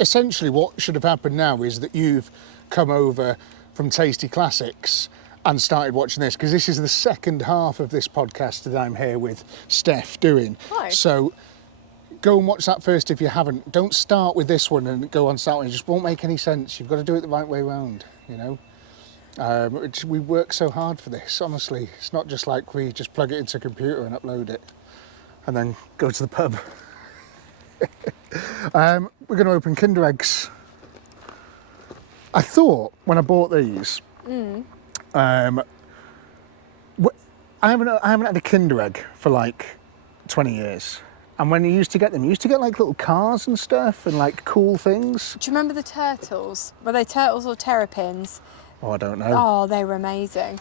essentially what should have happened now is that you've come over from Tasty Classics and started watching this, because this is the second half of this podcast that I'm here with Steph doing. Hi. So go and watch that first if you haven't. Don't start with this one and go on start one. It just won't make any sense. You've got to do it the right way around, you know. We work so hard for this, honestly. It's not just like we just plug it into a computer and upload it and then go to the pub. We're going to open Kinder Eggs. I thought when I bought these, I haven't had a Kinder Egg for like 20 years. And when you used to get them, you used to get like little cars and stuff and like cool things. Do you remember the turtles? Were they turtles or terrapins? Oh, I don't know. Oh, they were amazing.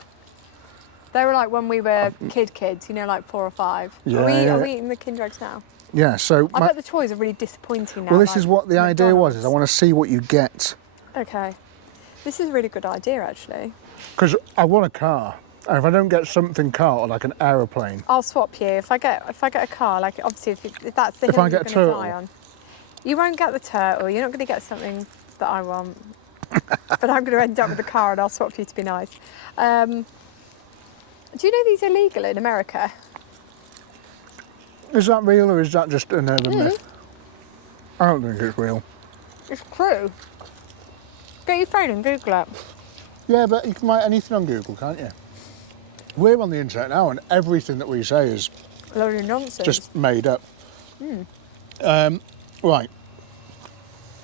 They were like when we were kids, you know, like 4 or 5. Yeah, Are we eating the Kinder Eggs now? Yeah, so... I bet the toys are really disappointing now. Well, this like is what the idea was, is I want to see what you get. Okay. This is a really good idea, actually. Because I want a car. And if I don't get something car, or like an aeroplane... I'll swap you. If I get a car, like obviously if that's the If hill I you're get a going to turtle. die on. You won't get the turtle. You're not going to get something that I want. But I'm going to end up with a car and I'll swap you to be nice. Do you know these are illegal in America? Is that real or is that just an urban myth? I don't think it's real. It's true. Get your phone and Google it. Yeah, but you can write anything on Google, can't you? We're on the internet now and everything that we say is A load of nonsense. just made up. Right.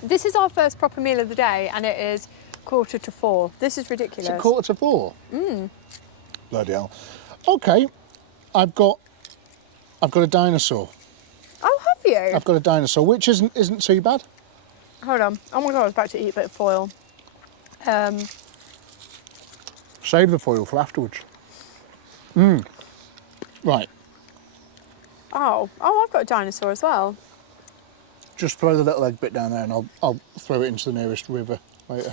This is our first proper meal of the day and it is 4:45. This is ridiculous. Is it 4:45? Bloody hell. Okay, I've got a dinosaur. Oh, have you? I've got a dinosaur, which isn't too bad. Hold on. Oh my God, I was about to eat a bit of foil. Save the foil for afterwards. Right, Oh, I've got a dinosaur as well. just throw the little egg bit down there and I'll throw it into the nearest river later.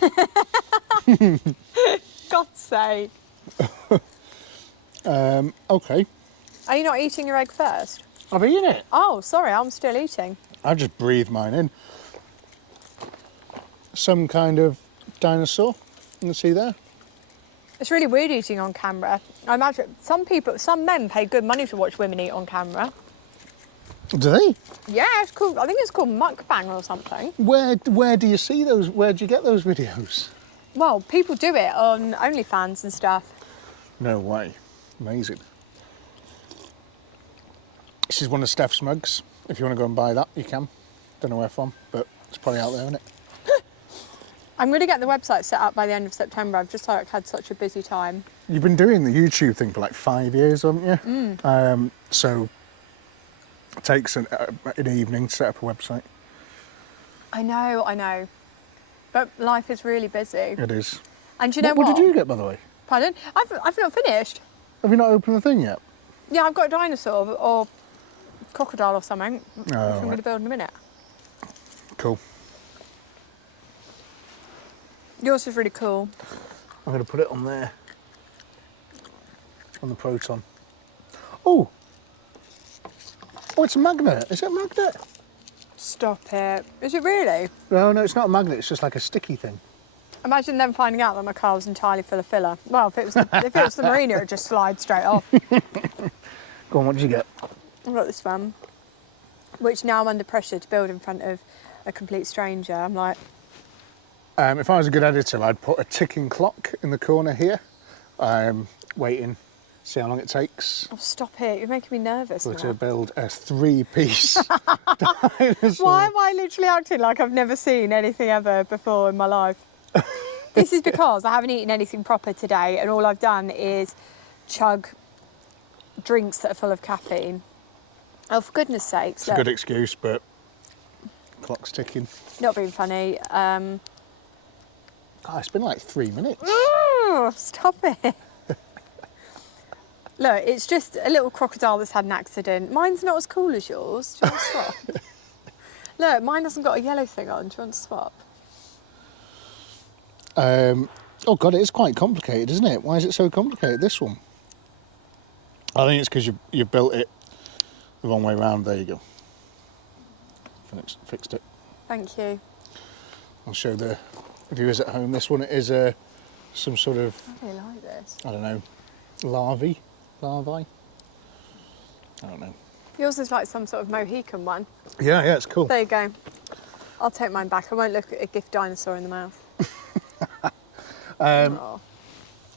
God's sake. Okay. Are you not eating your egg first? I've eaten it. Oh, sorry, I'm still eating. I just breathed mine in. Some kind of dinosaur. You can see there. It's really weird eating on camera. I imagine some men pay good money to watch women eat on camera. Do they? Yeah, it's cool. I think it's called mukbang or something. Where do you see those? Where do you get those videos? Well, people do it on OnlyFans and stuff. No way. Amazing. This is one of Steph's mugs. If you want to go and buy that, you can. Don't know where from, but it's probably out there, isn't it? I'm going to get the website set up by the end of September. I've just had such a busy time. You've been doing the YouTube thing for like 5 years, haven't you? So it takes an evening to set up a website. I know. But life is really busy. It is. And do you know what did you get, by the way? Pardon? I've not finished. Have you not opened the thing yet? Yeah, I've got a dinosaur or crocodile or something, which I'm right. going to build in a minute. Cool. Yours is really cool. I'm going to put it on there. On the Proton. Oh, it's a magnet. Is it a magnet? Stop it. Is it really? No, it's not a magnet. It's just like a sticky thing. Imagine them finding out that my car was entirely full of filler. Well, if it was the marina, it'd just slide straight off. Go on, what did you get? I've got this one, which now I'm under pressure to build in front of a complete stranger. I'm like... If I was a good editor, I'd put a ticking clock in the corner here, waiting, see how long it takes. Oh, stop it. You're making me nervous now. To build a 3-piece dinosaur. Why am I literally acting like I've never seen anything ever before in my life? This is because I haven't eaten anything proper today and all I've done is chug drinks that are full of caffeine. Oh, for goodness sakes. It's a good excuse, but clock's ticking. Not being funny. God, it's been like 3 minutes. Oh, stop it. Look, it's just a little crocodile that's had an accident. Mine's not as cool as yours. Do you want to swap? Look, mine hasn't got a yellow thing on. Do you want to swap? Oh God, it is quite complicated, isn't it? Why is it so complicated, this one? I think it's because you've built it the wrong way around. There you go. Fixed it. Thank you. I'll show the viewers at home. This one is some sort of, I really like this. I don't know, larvae? I don't know. Yours is like some sort of Mohican one. Yeah, it's cool. There you go. I'll take mine back. I won't look at a gift dinosaur in the mouth. Oh.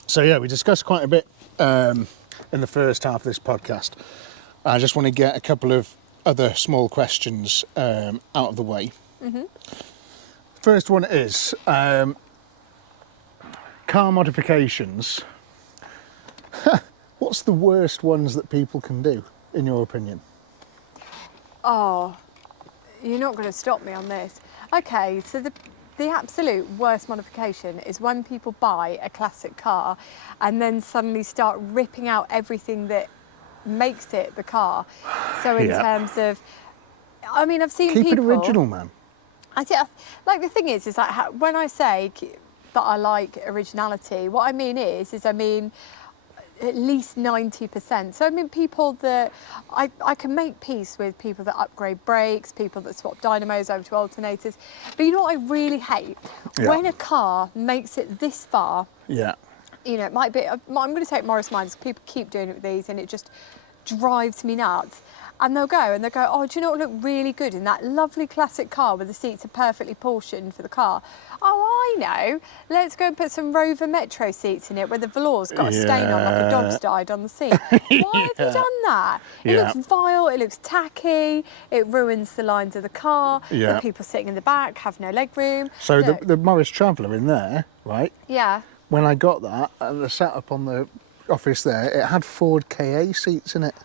So yeah, we discussed quite a bit in the first half of this podcast. I just want to get a couple of other small questions out of the way. Mm-hmm. First one is car modifications. What's the worst ones that people can do, in your opinion? Oh, you're not going to stop me on this. Okay, so the absolute worst modification is when people buy a classic car and then suddenly start ripping out everything that makes it the car. So in terms of, I mean, I've seen Keep people... it original, man. Like the thing is like when I say that I like originality, what I mean is I mean at least 90%. So I mean people that I can make peace with people that upgrade brakes, people that swap dynamos over to alternators. But you know what I really hate? Yeah. When a car makes it this far. Yeah. You know, it might be. I'm going to take Morris Minds. People keep doing it with these, and it just drives me nuts. And they'll go, oh, do you know what would look really good in that lovely classic car where the seats are perfectly portioned for the car? Oh, I know. Let's go and put some Rover Metro seats in it where the velour's got a stain on, like a dog's died on the seat. Why have you done that? It looks vile, it looks tacky, it ruins the lines of the car. Yeah. The people sitting in the back have no leg room. So the Morris Traveller in there, right? Yeah. When I got that, and the setup on the office there, it had Ford KA seats in it.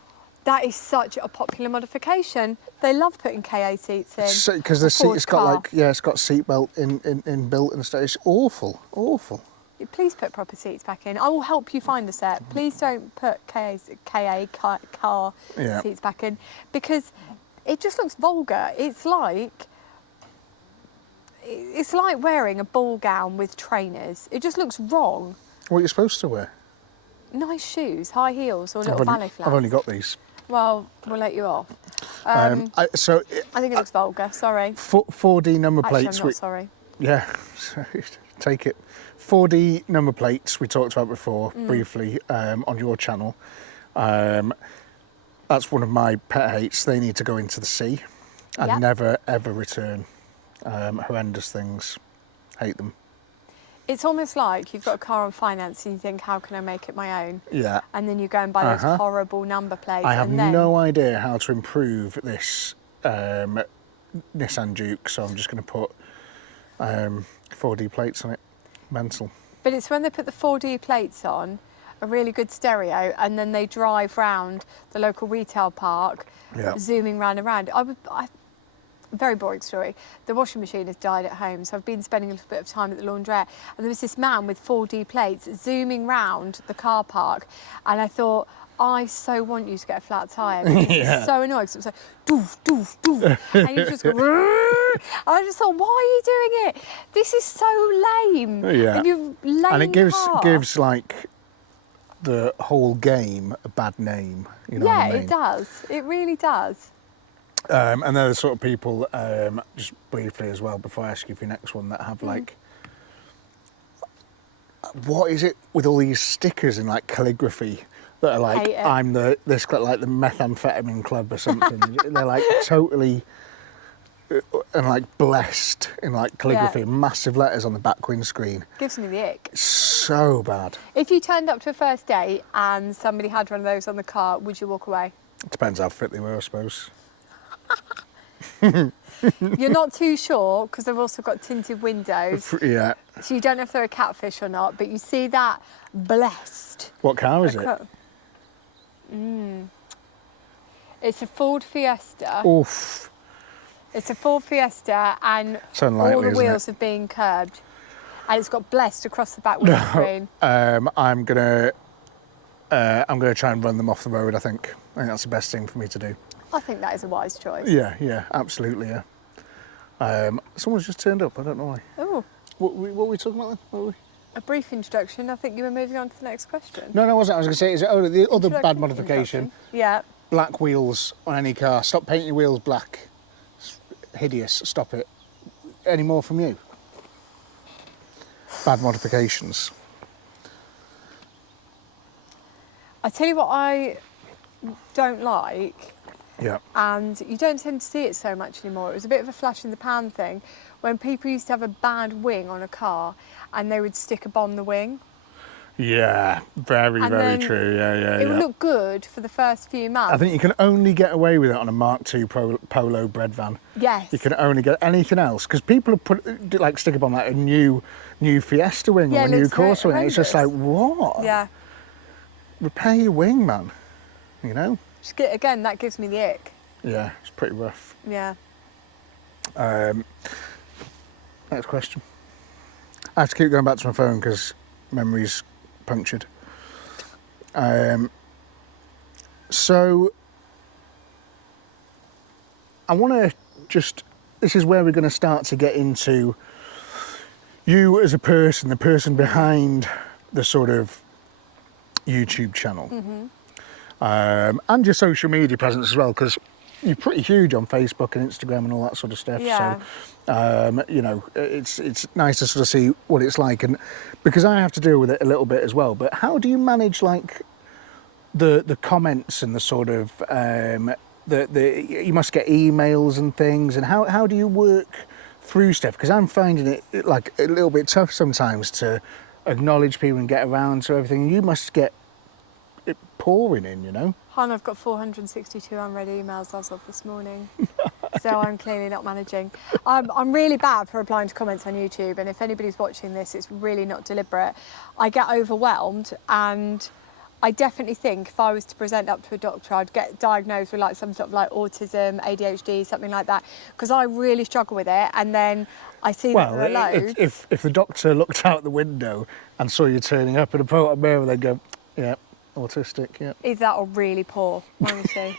That is such a popular modification. They love putting KA seats in. Because the seat, it's got it's got seatbelt in built and stuff. It's awful. Please put proper seats back in. I will help you find a set. Please don't put KA car seats back in because it just looks vulgar. It's like wearing a ball gown with trainers. It just looks wrong. What are you supposed to wear? Nice shoes, high heels or little ballet flats. I've only got these. Well, we'll let you off. I think it looks vulgar, sorry. 4D number plates. Actually, I'm not sorry. Yeah, take it. 4D number plates we talked about before, briefly, on your channel. That's one of my pet hates. They need to go into the sea and never, ever return. Horrendous things. Hate them. It's almost like you've got a car on finance and you think, how can I make it my own? Yeah. And then you go and buy those horrible number plates. I have and then... no idea how to improve this Nissan Duke, so I'm just going to put 4D plates on it. Mental. But it's when they put the 4D plates on, a really good stereo, and then they drive round the local retail park, zooming round and round. Very boring story. The washing machine has died at home, so I've been spending a little bit of time at the laundrette, and there was this man with 4D plates zooming round the car park, and I thought, I so want you to get a flat tyre because it's so annoying. So it was like, doof, doof, doof, and you just go, I just thought, why are you doing it? This is so lame. Yeah. And you've lame and it car. gives like the whole game a bad name. You know what I mean? It does. It really does. And they're the sort of people, just briefly as well, before I ask you for your next one, that have like, what is it with all these stickers and like calligraphy that are like, I'm the methamphetamine club or something. They're like totally, and like blessed in like calligraphy, massive letters on the back windscreen. Gives me the ick. So bad. If you turned up to a first date and somebody had one of those on the car, would you walk away? It depends how fit they were, I suppose. You're not too sure because they've also got tinted windows. Yeah. So you don't know if they're a catfish or not, but you see that blessed. What car is it? It's a Ford Fiesta. Oof. It's a Ford Fiesta and all the wheels have been curbed. And it's got blessed across the back windscreen. I'm gonna try and run them off the road, I think. I think that's the best thing for me to do. I think that is a wise choice. Yeah, absolutely, yeah. Someone's just turned up, I don't know why. Oh. What were we talking about then? What were we? A brief introduction. I think you were moving on to the next question. No, I wasn't. I was going to say, the other bad modification. Yeah. Black wheels on any car. Stop painting your wheels black. It's hideous. Stop it. Any more from you? bad modifications? I tell you what I don't like, Yeah. and you don't tend to see it so much anymore. It was a bit of a flash in the pan thing when people used to have a bad wing on a car and they would stick a bomb the wing. Yeah, very, And very then true. Yeah. It would look good for the first few months. I think you can only get away with it on a Mark II Polo bread van. Yes. You can only get anything else because people have put like stick on like a new Fiesta wing Yeah, or it a new looks very Corsa wing. It's just like, horrendous. what? Yeah. Repair your wing, man. You know? Again, that gives me the ick. Yeah, it's pretty rough. Yeah. Next question. I have to keep going back to my phone because memory's punctured. So I want to this is where we're going to start to get into you as a person, the person behind the sort of YouTube channel. And your social media presence as well, because you're pretty huge on Facebook and Instagram and all that sort of stuff. Yeah. So, you know, it's nice to sort of see what it's like, and because I have to deal with it a little bit as well. But how do you manage like the comments and the sort of you must get emails and things, and how do you work through stuff? Because I'm finding it like a little bit tough sometimes to acknowledge people and get around to everything. You must get it pouring in, you know. Han, I've got 462 unread emails as of this morning, so I'm clearly not managing. I'm really bad for replying to comments on YouTube, and if anybody's watching this, it's really not deliberate. I get overwhelmed, and I definitely think if I was to present up to a doctor, I'd get diagnosed with like some sort of like autism, ADHD, something like that, because I really struggle with it. And then I see that there are loads. If the doctor looked out the window and saw you turning up in a photo mirror, they'd go, yeah, autistic, yeah. Either that or really poor, honestly.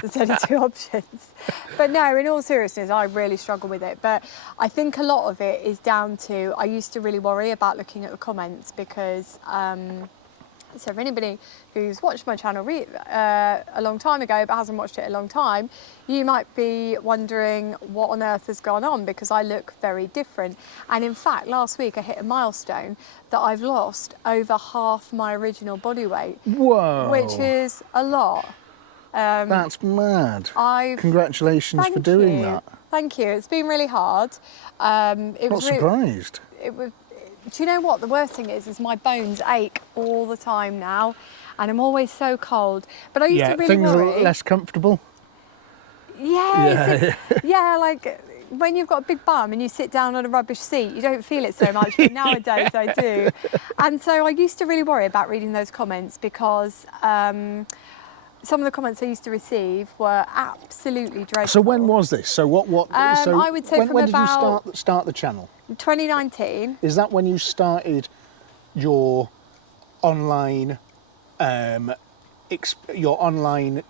There's only two options. But no, in all seriousness, I really struggle with it. But I think a lot of it is down to, I used to really worry about looking at the comments because, so for anybody who's watched my channel a long time ago but hasn't watched it a long time, you might be wondering what on earth has gone on, because I look very different. And in fact, last week I hit a milestone that I've lost over half my original body weight. Whoa. Which is a lot. That's mad. Congratulations for doing that. Thank you. It's been really hard. Not surprised. Do you know what the worst thing is my bones ache all the time now, and I'm always so cold. But I used to really things worry. are less comfortable. Yeah, like when you've got a big bum and you sit down on a rubbish seat, you don't feel it so much, but nowadays I do. And so I used to really worry about reading those comments, because some of the comments I used to receive were absolutely dreadful. So when was this? So what? So I would say when did about you start the channel? 2019. Is that when you started your online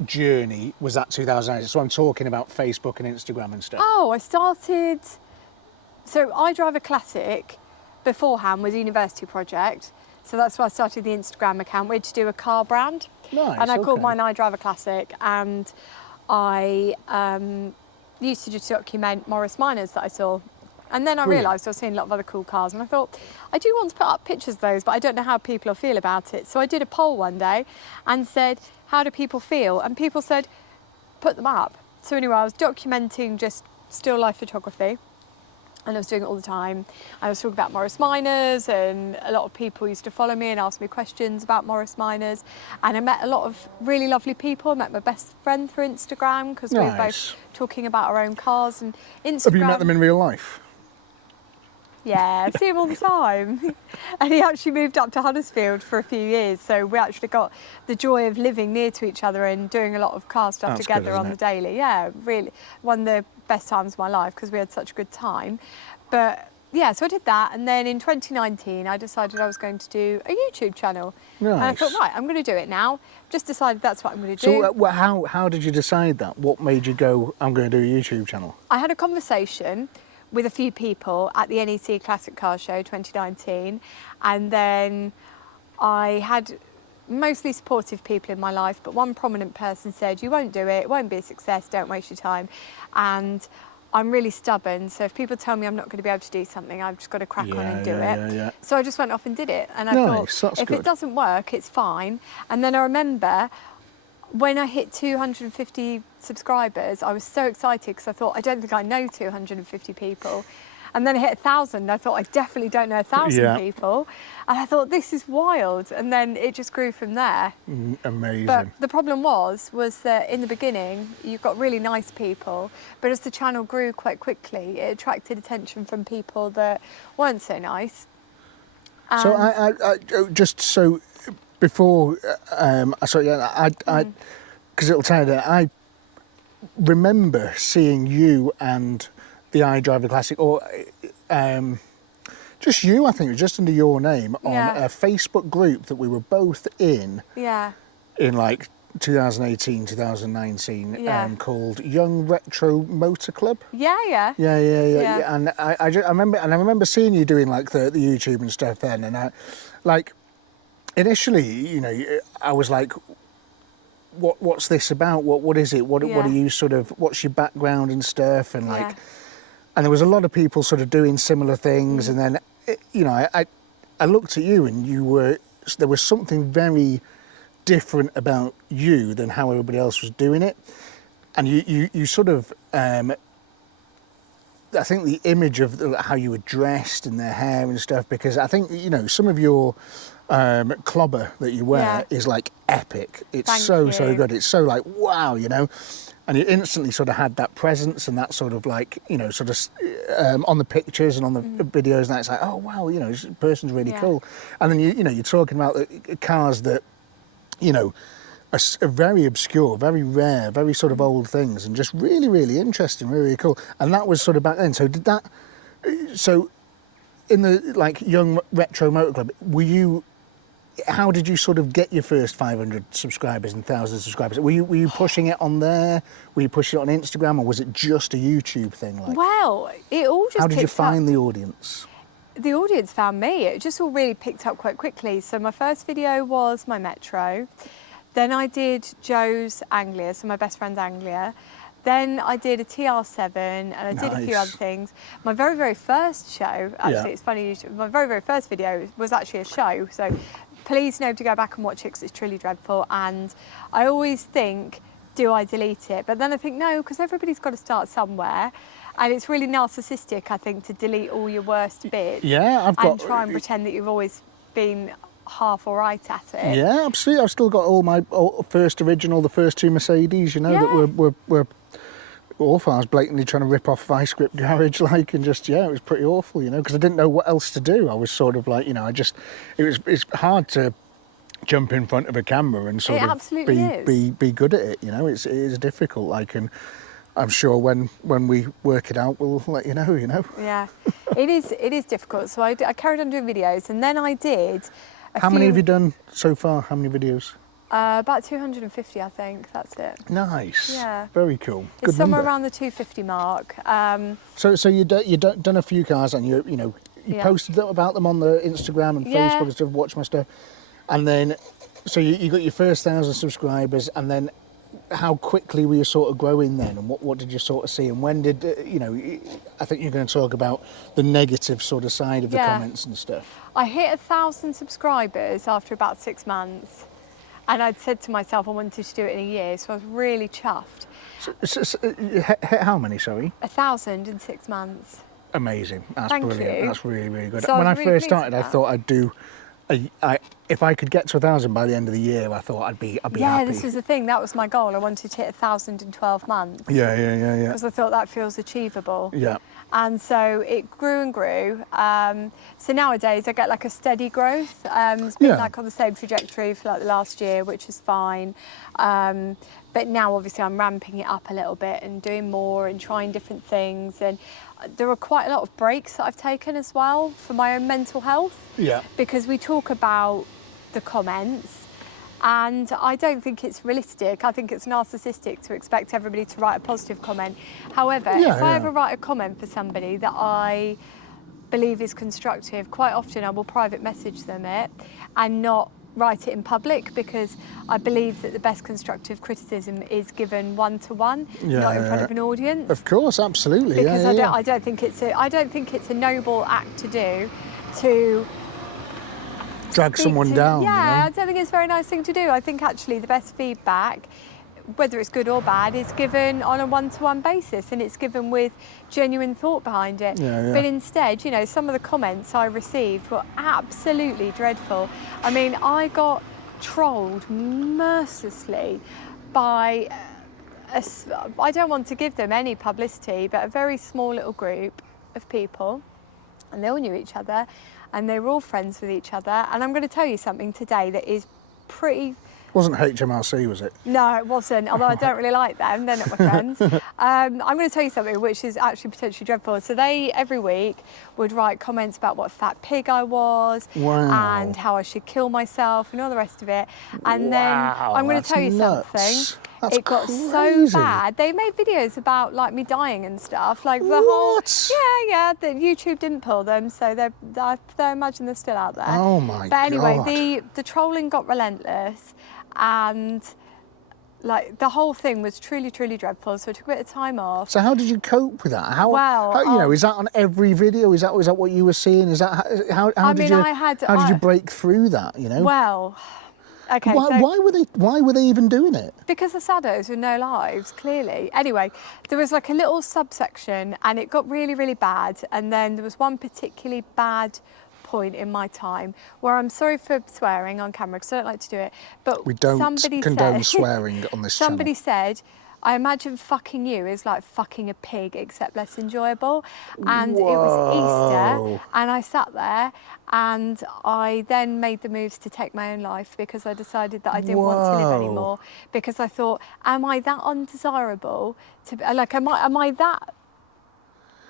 journey? Was that 2008? So I'm talking about Facebook and Instagram and stuff. Oh, I started. So Idriveaclassic beforehand was a university project. So that's why I started the Instagram account. We had to do a car brand. Nice. And I called mine Idriveaclassic, and I used to just document Morris Minors that I saw. And then I realised I was seeing a lot of other cool cars, and I thought, I do want to put up pictures of those, but I don't know how people will feel about it. So I did a poll one day and said, how do people feel? And people said, put them up. So anyway, I was documenting just still life photography, and I was doing it all the time. I was talking about Morris Minors, and a lot of people used to follow me and ask me questions about Morris Minors. And I met a lot of really lovely people. I met my best friend through Instagram, because we were both talking about our own cars and Instagram. Have you met them in real life? Yeah, I see him all the time. And he actually moved up to Huddersfield for a few years, so we actually got the joy of living near to each other and doing a lot of car stuff together on the daily. Yeah, really, one of the best times of my life, because we had such a good time. But yeah, so I did that, and then in 2019 I decided I was going to do a YouTube channel. Nice. And I thought, right, I'm going to do it now. Just decided that's what I'm going to do. So how did you decide that? What made you go, I'm going to do a YouTube channel? I had a conversation with a few people at the NEC Classic Car Show 2019, and then I had mostly supportive people in my life, but one prominent person said, you won't do it, it won't be a success, don't waste your time. And I'm really stubborn, so if people tell me I'm not going to be able to do something, I've just got to crack on and do it. Yeah. So I just went off and did it, and I Nice, thought, that's if good. it doesn't work, it's fine. And then I remember when I hit 250 subscribers, I was so excited because I thought, I don't think I know 250 people. And then I hit 1,000. I thought, I definitely don't know 1,000 Yeah. people. And I thought, this is wild. And then it just grew from there. Amazing. But the problem was that in the beginning, you've got really nice people, but as the channel grew quite quickly, it attracted attention from people that weren't so nice. So And I just so before, because it'll tell you that I remember seeing you and the Idriveaclassic, or just you, I think it was just under your name, on Yeah. a Facebook group that we were both in yeah, like 2018, 2019, Yeah. called Young Retro Motor Club. yeah. Yeah. And I remember seeing you doing like the YouTube and stuff then, and I, like, initially, you know, I was like, what's this about? What is it? What Yeah. are you sort of? What's your background and stuff? And like, Yeah. and there was a lot of people sort of doing similar things, and then you know, I looked at you, and there was something very different about you than how everybody else was doing it, and you sort of. I think the image of how you were dressed and their hair and stuff, because I think, you know, some of your clobber that you wear Yeah. is like epic. It's Thank so you. good. It's so like, wow, you know, and you instantly sort of had that presence and that sort of like, you know, sort of on the pictures and on the videos, and that's like, oh wow, you know, this person's really Yeah. cool. And then you know, you're talking about the cars that, you know, are very obscure, very rare, very sort of old things, and just really, really interesting, really cool. And that was sort of back then. So did that? So in the like Young Retro Motor Club, were you? How did you sort of get your first 500 subscribers and 1,000 subscribers? Were you pushing it on there? Were you pushing it on Instagram, or was it just a YouTube thing? Like, Well, it all just how did you picked up. find the audience? The audience found me. It just all really picked up quite quickly. So my first video was my Metro. Then I did Joe's Anglia, so my best friend's Anglia. Then I did a TR7 and I did a few Nice. other things. My very, very first show, actually, Yeah. it's funny, my very, very first video was actually a show. So please know to go back and watch it because it's truly dreadful. And I always think, do I delete it? But then I think, no, because everybody's got to start somewhere. And it's really narcissistic, I think, to delete all your worst bits. Yeah, I've got. And try and pretend that you've always been half all right at it. Yeah, absolutely. I've still got all my first original, the first two Mercedes, you know, Yeah. that were awful. I was blatantly trying to rip off Vice Grip Garage, like, and just, yeah, it was pretty awful, you know, because I didn't know what else to do. I was sort of like, you know, it's hard to jump in front of a camera and sort It of absolutely is. be good at it, you know. It is difficult, like, and I'm sure when we work it out, we'll let you know, you know. Yeah, it is difficult. So I carried on doing videos, and then I did How many have you done so far? How many videos? About 250, I think. That's it. Nice. Yeah. Very cool. It's Good somewhere number. around the 250 mark. So you done a few cars, and you know you Yeah. posted about them on the Instagram and Yeah. Facebook and stuff. Watch my stuff, and then so you got your first 1,000 subscribers, and then how quickly were you sort of growing then, and what did you sort of see, and when did you know? I think you're going to talk about the negative sort of side of the Yeah. comments and stuff. I hit 1,000 subscribers after about 6 months. And I'd said to myself I wanted to do it in a year, so I was really chuffed. How many? Sorry. 1,000 in 6 months. Amazing. That's Thank brilliant. you. That's really, really good. So I When was I really first pleased started, with I that. thought I'd do. If I could get to 1,000 by the end of the year, I thought I'd be Yeah, happy. this was the thing. That was my goal. I wanted to hit 1,000 in 12 months. Yeah. Because I thought that feels achievable. Yeah. And so it grew and grew. So nowadays I get like a steady growth. It's been Yeah. like on the same trajectory for like the last year, which is fine. But now obviously I'm ramping it up a little bit and doing more and trying different things. And there are quite a lot of breaks that I've taken as well for my own mental health. Yeah. Because we talk about the comments, and I don't think it's realistic. I think it's narcissistic to expect everybody to write a positive comment. However, Yeah, if I yeah. ever write a comment for somebody that I believe is constructive, quite often I will private message them it and not write it in public because I believe that the best constructive criticism is given one-to-one, not in front of an audience. Of course, absolutely. Because yeah. I don't think it's a noble act to do, to Drag someone down. Yeah, You I don't think it's a very nice thing to do. I think actually the best feedback, whether it's good or bad, is given on a one-to-one basis, and it's given with genuine thought behind it. Yeah. But instead, you know, some of the comments I received were absolutely dreadful. I mean, I got trolled mercilessly by I don't want to give them any publicity, but a very small little group of people, and they all knew each other, and they were all friends with each other. And I'm going to tell you something today that is pretty... Wasn't HMRC, was it? No, it wasn't, although I don't really like them. They're not my friends. I'm going to tell you something which is actually potentially dreadful. So they, every week, would write comments about what a fat pig I was, Wow. and how I should kill myself and all the rest of it. And then I'm going to tell you something. It got crazy. so bad. They made videos about like me dying and stuff. Like the What? whole, yeah. That YouTube didn't pull them, so I imagine they're still out there. Oh my But anyway, God. the trolling got relentless, and like the whole thing was truly, truly dreadful. So I took a bit of time off. So how did you cope with that? Well, you know, is that on every video? Is that what you were seeing? Is that how did you break through that? You know. Well. Okay, why were they even doing it? Because the saddos with no lives, clearly. Anyway, there was like a little subsection, and it got really, really bad. And then there was one particularly bad point in my time where, I'm sorry for swearing on camera because I don't like to do it, but We don't condone swearing on this channel. Somebody said, I imagine fucking you is like fucking a pig, except less enjoyable. And It was Easter, and I sat there, and I then made the moves to take my own life because I decided that I didn't want to live anymore. Because I thought, am I that undesirable? Like, am I that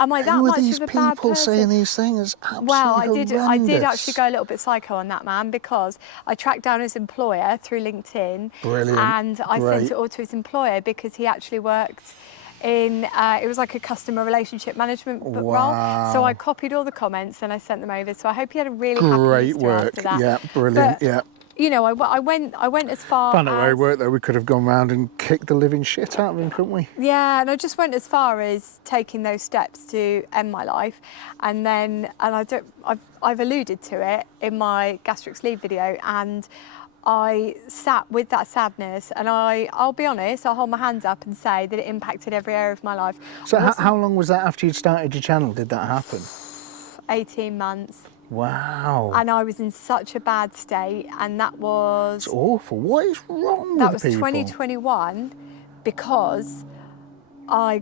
much of a bad person? Who are these people saying these things? Well, I did horrendous. actually go a little bit psycho on that man, because I tracked down his employer through LinkedIn. Brilliant. And I sent it all to his employer because he actually worked in, it was like a customer relationship management role. So I copied all the comments and I sent them over. So I hope he had a really happy Easter after that. Yeah, brilliant. But, yeah. You know, I went as far Found out where he worked though. We could have gone round and kicked the living shit out of him, couldn't we? Yeah, and I just went as far as taking those steps to end my life, and I've alluded to it in my gastric sleeve video, and I sat with that sadness, and I'll be honest, I'll hold my hands up and say that it impacted every area of my life. So how long was that after you'd started your channel? Did that happen? 18 months. Wow. And I was in such a bad state, and that was... It's awful. What is wrong with people? That was 2021, because from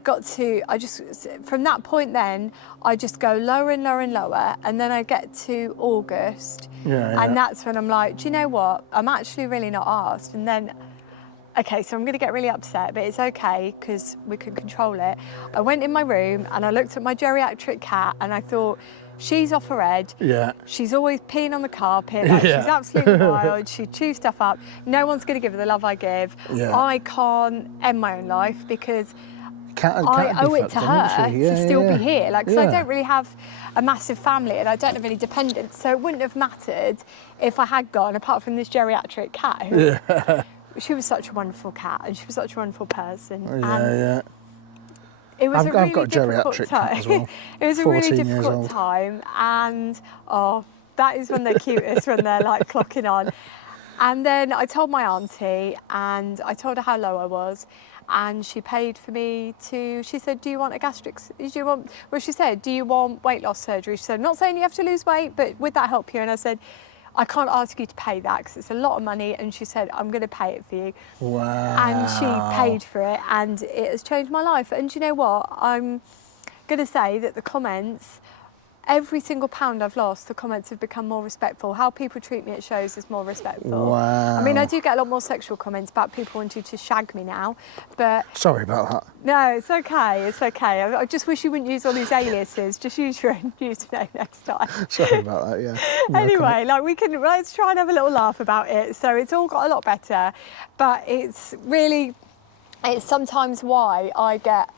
that point then, I just go lower and lower and lower, and then I get to August, and that's when I'm like, do you know what? I'm actually really not arsed. And then, okay, so I'm going to get really upset, but it's okay because we can control it. I went in my room and I looked at my geriatric cat, and I thought, she's off her head. Yeah. She's always peeing on the carpet. Like, she's absolutely wild. She chews stuff up. No one's going to give her the love I give. Yeah. I can't end my own life because I owe it to her to still be here. Like, because I don't really have a massive family and I don't have any dependents, so it wouldn't have mattered if I had gone, apart from this geriatric cat. She was such a wonderful cat, and she was such a wonderful person. It was a really difficult time. As well. It was a really difficult time, and that is when they're cutest, when they're like clocking on. And then I told my auntie, and I told her how low I was, and she paid for me to. She said, "Do you want a gastric? She said, do you want weight loss surgery?" She said, "I'm not saying you have to lose weight, but would that help you?" And I said, I can't ask you to pay that because it's a lot of money. And she said, I'm going to pay it for you. Wow. And she paid for it, and it has changed my life. And you know what? I'm going to say that the comments, every single pound I've lost, the comments have become more respectful. How people treat me at shows is more respectful. Wow. I mean, I do get a lot more sexual comments about people wanting to shag me now, but... Sorry about that. No, it's okay, it's okay. I just wish you wouldn't use all these aliases. Just use your own username next time. Sorry about that, yeah. Anyway, let's try and have a little laugh about it. So it's all got a lot better, but it's sometimes why I get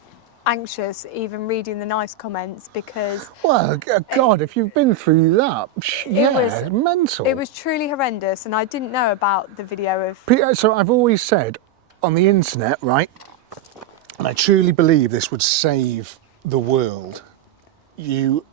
anxious even reading the nice comments because Well, God, if you've been through that, was mental. it was truly horrendous, and I didn't know about the video of. So I've always said on the internet, right, and I truly believe this would save the world. You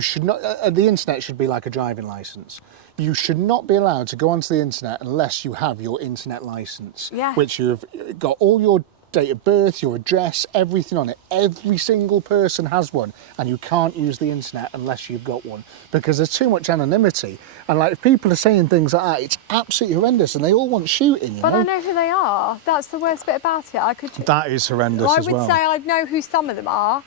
should not. The internet should be like a driving license. You should not be allowed to go onto the internet unless you have your internet license, Yeah. which you've got all your date of birth, your address, everything on it. Every single person has one, and you can't use the internet unless you've got one because there's too much anonymity. And like, if people are saying things like that, it's absolutely horrendous, and they all want shooting. But I know who they are. That's the worst bit about it. That is horrendous as well. I would say I know who some of them are.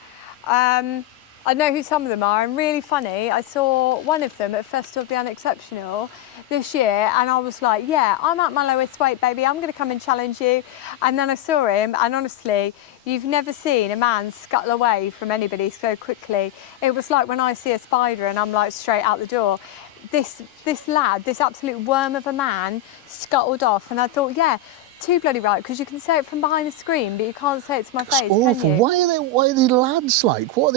I know who some of them are, and really funny, I saw one of them at Festival of the Unexceptional this year, and I was like, yeah, I'm at my lowest weight, baby, I'm going to come and challenge you. And then I saw him, and honestly, you've never seen a man scuttle away from anybody so quickly. It was like when I see a spider and I'm like straight out the door. This lad, this absolute worm of a man, scuttled off, and I thought, yeah, too bloody right, because you can say it from behind a screen, but you can't say it to my face. It's awful. Can you? Why are they lads like? What are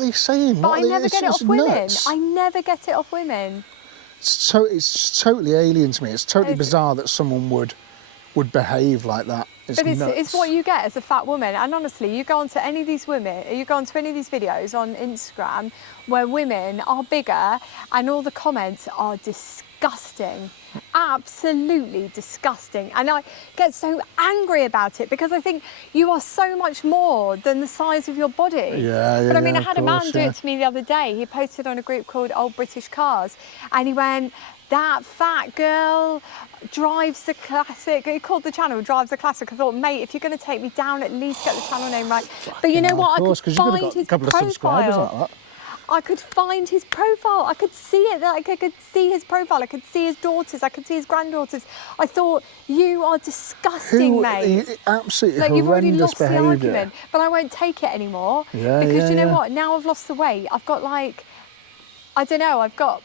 they saying? But I never get it off women. Nuts. I never get it off women. So it's totally alien to me. It's totally bizarre that someone would behave like that. But it's what you get as a fat woman. And honestly, you go onto any of these videos on Instagram where women are bigger and all the comments are disgusting. Absolutely disgusting. And I get so angry about it because I think you are so much more than the size of your body. But I mean, I had a man do it to me the other day. He posted on a group called Old British Cars, and he went, that fat girl drives the classic. He called the channel Drives the Classic. I thought, mate, if you're going to take me down, at least get the channel name right. But you know what? I could find his profile. I could find his profile. I could see it. Like, I could see his profile. I could see his daughters. I could see his granddaughters. I thought, you are disgusting, mate. Absolutely like, you've already lost behaviour. the argument. But I won't take it anymore. Because you know what? Now I've lost the weight. I've got like, I don't know, I've got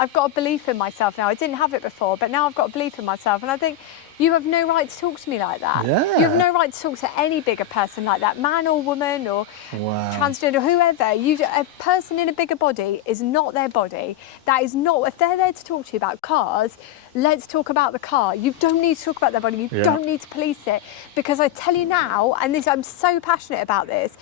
a belief in myself now. I didn't have it before, but now I've got a belief in myself. And I think you have no right to talk to me like that. Yeah. You have no right to talk to any bigger person like that, man or woman or transgender, whoever. A person in a bigger body is not their body. That is not, if they're there to talk to you about cars, let's talk about the car. You don't need to talk about their body. You don't need to police it. Because I tell you now, and this, I'm so passionate about this,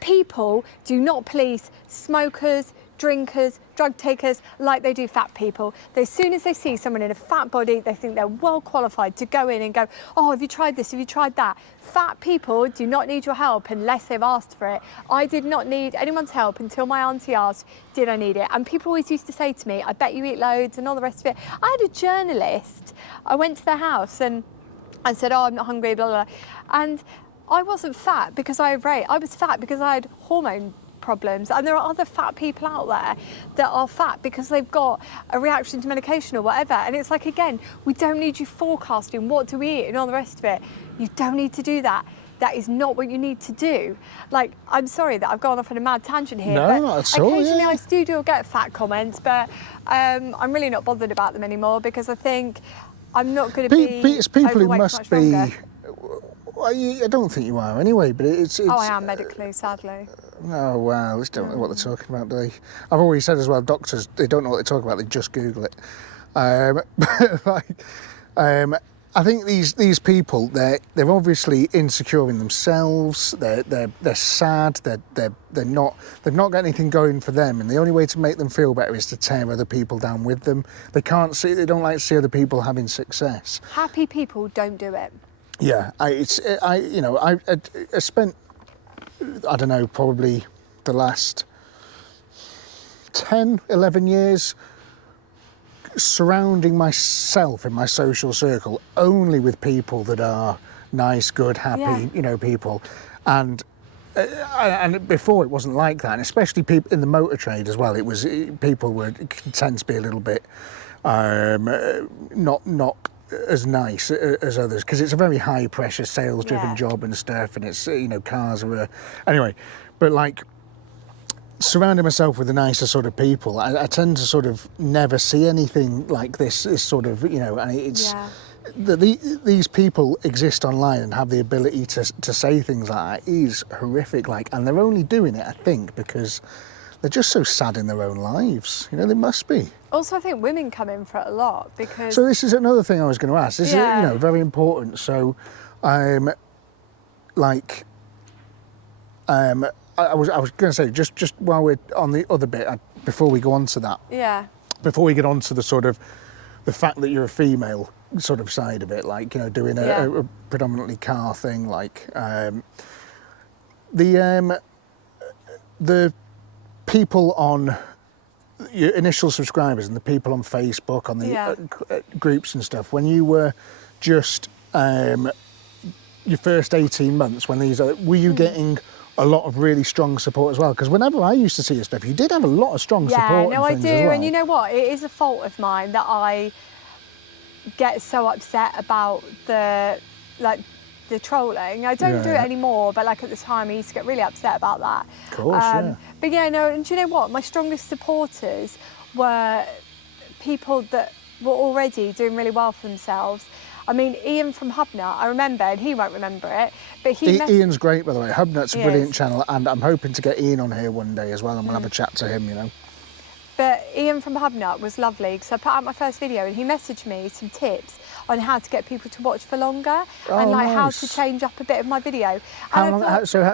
people do not police smokers, drinkers, drug takers like they do fat people. As soon as they see someone in a fat body, they think they're well qualified to go in and go, oh, have you tried this? Have you tried that? Fat people do not need your help unless they've asked for it. I did not need anyone's help until my auntie asked, did I need it? And people always used to say to me, I bet you eat loads and all the rest of it. I had a journalist, I went to their house and I said, oh, I'm not hungry, blah, blah, blah. And I wasn't fat because I overate. I was fat because I had hormone problems, and there are other fat people out there that are fat because they've got a reaction to medication or whatever. And it's like, again, we don't need you forecasting what do we eat and all the rest of it. You don't need to do that. That is not what you need to do. Like, I'm sorry that I've gone off on a mad tangent here, no, but not at all, occasionally I do get fat comments, but I'm really not bothered about them anymore because I think I'm not going to be it's people who overweight must for much be longer. Well, I don't think you are anyway, but it's Oh, I am medically, sadly. Oh, wow, they don't know what they're talking about, do they? I've always said as well, doctors, they don't know what they're talking about, they just Google it. I think these people, they're obviously insecure in themselves, they're sad, they've not got anything going for them, and the only way to make them feel better is to tear other people down with them. They don't like to see other people having success. Happy people don't do it. Yeah, I spent, I don't know, probably the last 10, 11 years surrounding myself in my social circle only with people that are nice, good, happy, people. And before it wasn't like that, and especially people in the motor trade as well. People tend to be a little bit not as nice as others because it's a very high pressure sales driven job and stuff, and it's cars are anyway, but like surrounding myself with the nicer sort of people, I tend to sort of never see anything like this sort of and these people exist online and have the ability to say things like that is horrific. Like, and they're only doing it, I think, because they're just so sad in their own lives. You know, they must be. Also, I think women come in for it a lot because. So this is another thing I was going to ask. This is, Yeah. you know, very important. So, like, I was going to say, just while we're on the other bit, before we go on to that, Yeah. before we get on to the sort of the fact that you're a female sort of side of it, like, you know, doing a predominantly car thing, like, the people on your initial subscribers and the people on Facebook, on the groups and stuff, when you were just your first 18 months, when these were you getting a lot of really strong support as well? Because whenever I used to see your stuff, you did have a lot of strong support. Yeah, no, I and do. things as well. And you know what? It is a fault of mine that I get so upset about the trolling. I don't do it anymore, but like at the time I used to get really upset about that. Of course, yeah. But yeah, no, and do you know what? My strongest supporters were people that were already doing really well for themselves. I mean, Ian from Hubnut, I remember, and he won't remember it, but Ian's great, by the way. Hubnut's a brilliant is. channel, and I'm hoping to get Ian on here one day as well, and we'll have a chat to him, you know. But Ian from Hubnut was lovely because I put out my first video and he messaged me some tips on how to get people to watch for longer and like how to change up a bit of my video.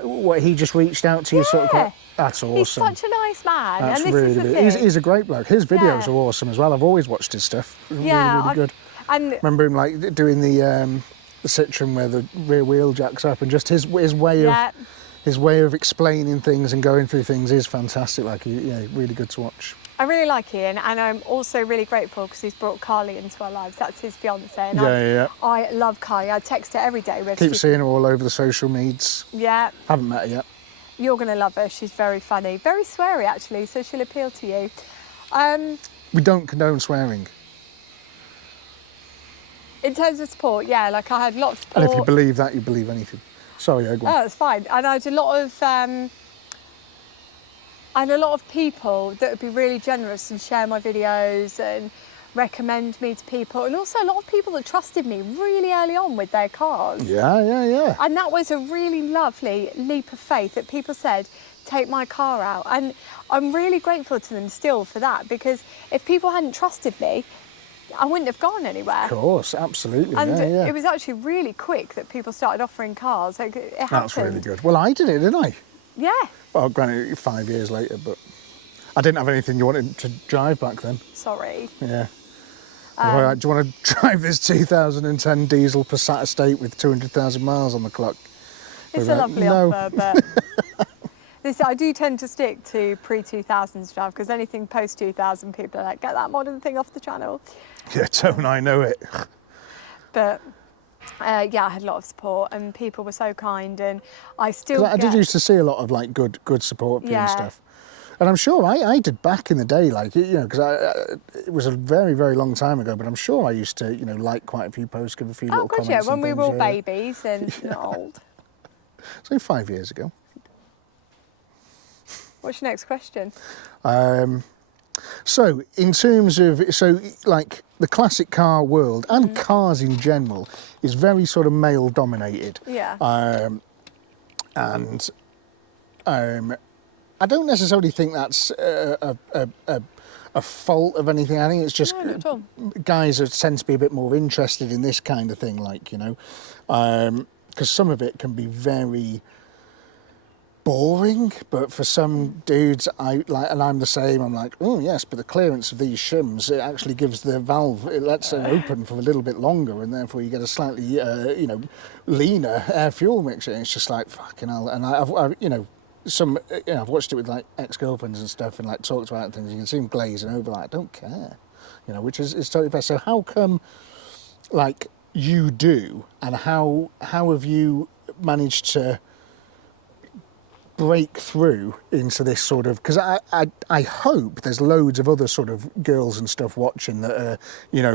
What, he just reached out to you sort of? That's awesome. He's such a nice man. That's and this really is the good. thing. He's a great bloke. His videos are awesome as well. I've always watched his stuff. Really good. And remember him like doing the Citroen where the rear wheel jacks up, and just his way of explaining things and going through things is fantastic. Like, really good to watch. I really like Ian, and I'm also really grateful because he's brought Carly into our lives. That's his fiance, and I love Carly. I text her every day. Keep seeing her all over the social medias. Yeah. Haven't met her yet. You're going to love her. She's very funny, very sweary actually, so she'll appeal to you. We don't condone swearing. In terms of support, yeah, like I had lots of support. And if you believe that, you believe anything. Sorry, go on. Oh, that's fine. And I had a lot of people that would be really generous and share my videos and recommend me to people, and also a lot of people that trusted me really early on with their cars. Yeah. And that was a really lovely leap of faith that people said, take my car out. And I'm really grateful to them still for that, because if people hadn't trusted me, I wouldn't have gone anywhere. Of course, absolutely. And it was actually really quick that people started offering cars. It happened. That's really good. Well, I did it, didn't I? Yeah. Well, granted, 5 years later, but I didn't have anything you wanted to drive back then. Sorry. Yeah. Do you want to drive this 2010 diesel Passat estate with 200,000 miles on the clock? It's a lovely offer, but I do tend to stick to pre-2000 stuff, because anything post-2000, people are like, get that modern thing off the channel. Yeah, don't I know it. But I had a lot of support, and people were so kind, and I still I did used to see a lot of like good support for you and stuff. And I'm sure I did back in the day, like, because it was a very, very long time ago, but I'm sure I used to, like quite a few posts, give a few little comments. Yeah, when we were all babies and not old. It's only 5 years ago. What's your next question? So, in terms of, like, the classic car world and cars in general is very sort of male dominated. Yeah. I don't necessarily think that's a fault of anything. I think it's just guys tend to be a bit more interested in this kind of thing, like, because some of it can be very boring, but for some dudes, and I'm the same, I'm like, oh yes, but the clearance of these shims, it actually gives the valve, it lets it open for a little bit longer, and therefore you get a slightly, leaner air fuel mixture. And it's just like, fucking hell. And I've watched it with like ex-girlfriends and stuff, and like talked about it and things. You can see them glazing over, like, I don't care, which is totally fair. So how come, like, you do, and how have you managed to break through into this sort of, because I hope there's loads of other sort of girls and stuff watching that are,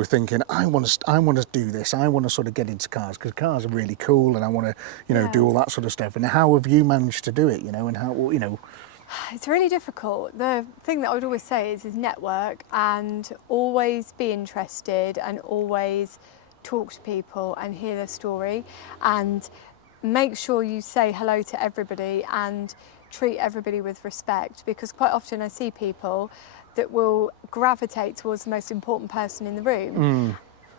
thinking, I want to do this, I want to sort of get into cars, because cars are really cool, and I want to, do all that sort of stuff. And how have you managed to do it, and how, It's really difficult. The thing that I would always say is network, and always be interested, and always talk to people and hear their story, and make sure you say hello to everybody and treat everybody with respect, because quite often I see people that will gravitate towards the most important person in the room.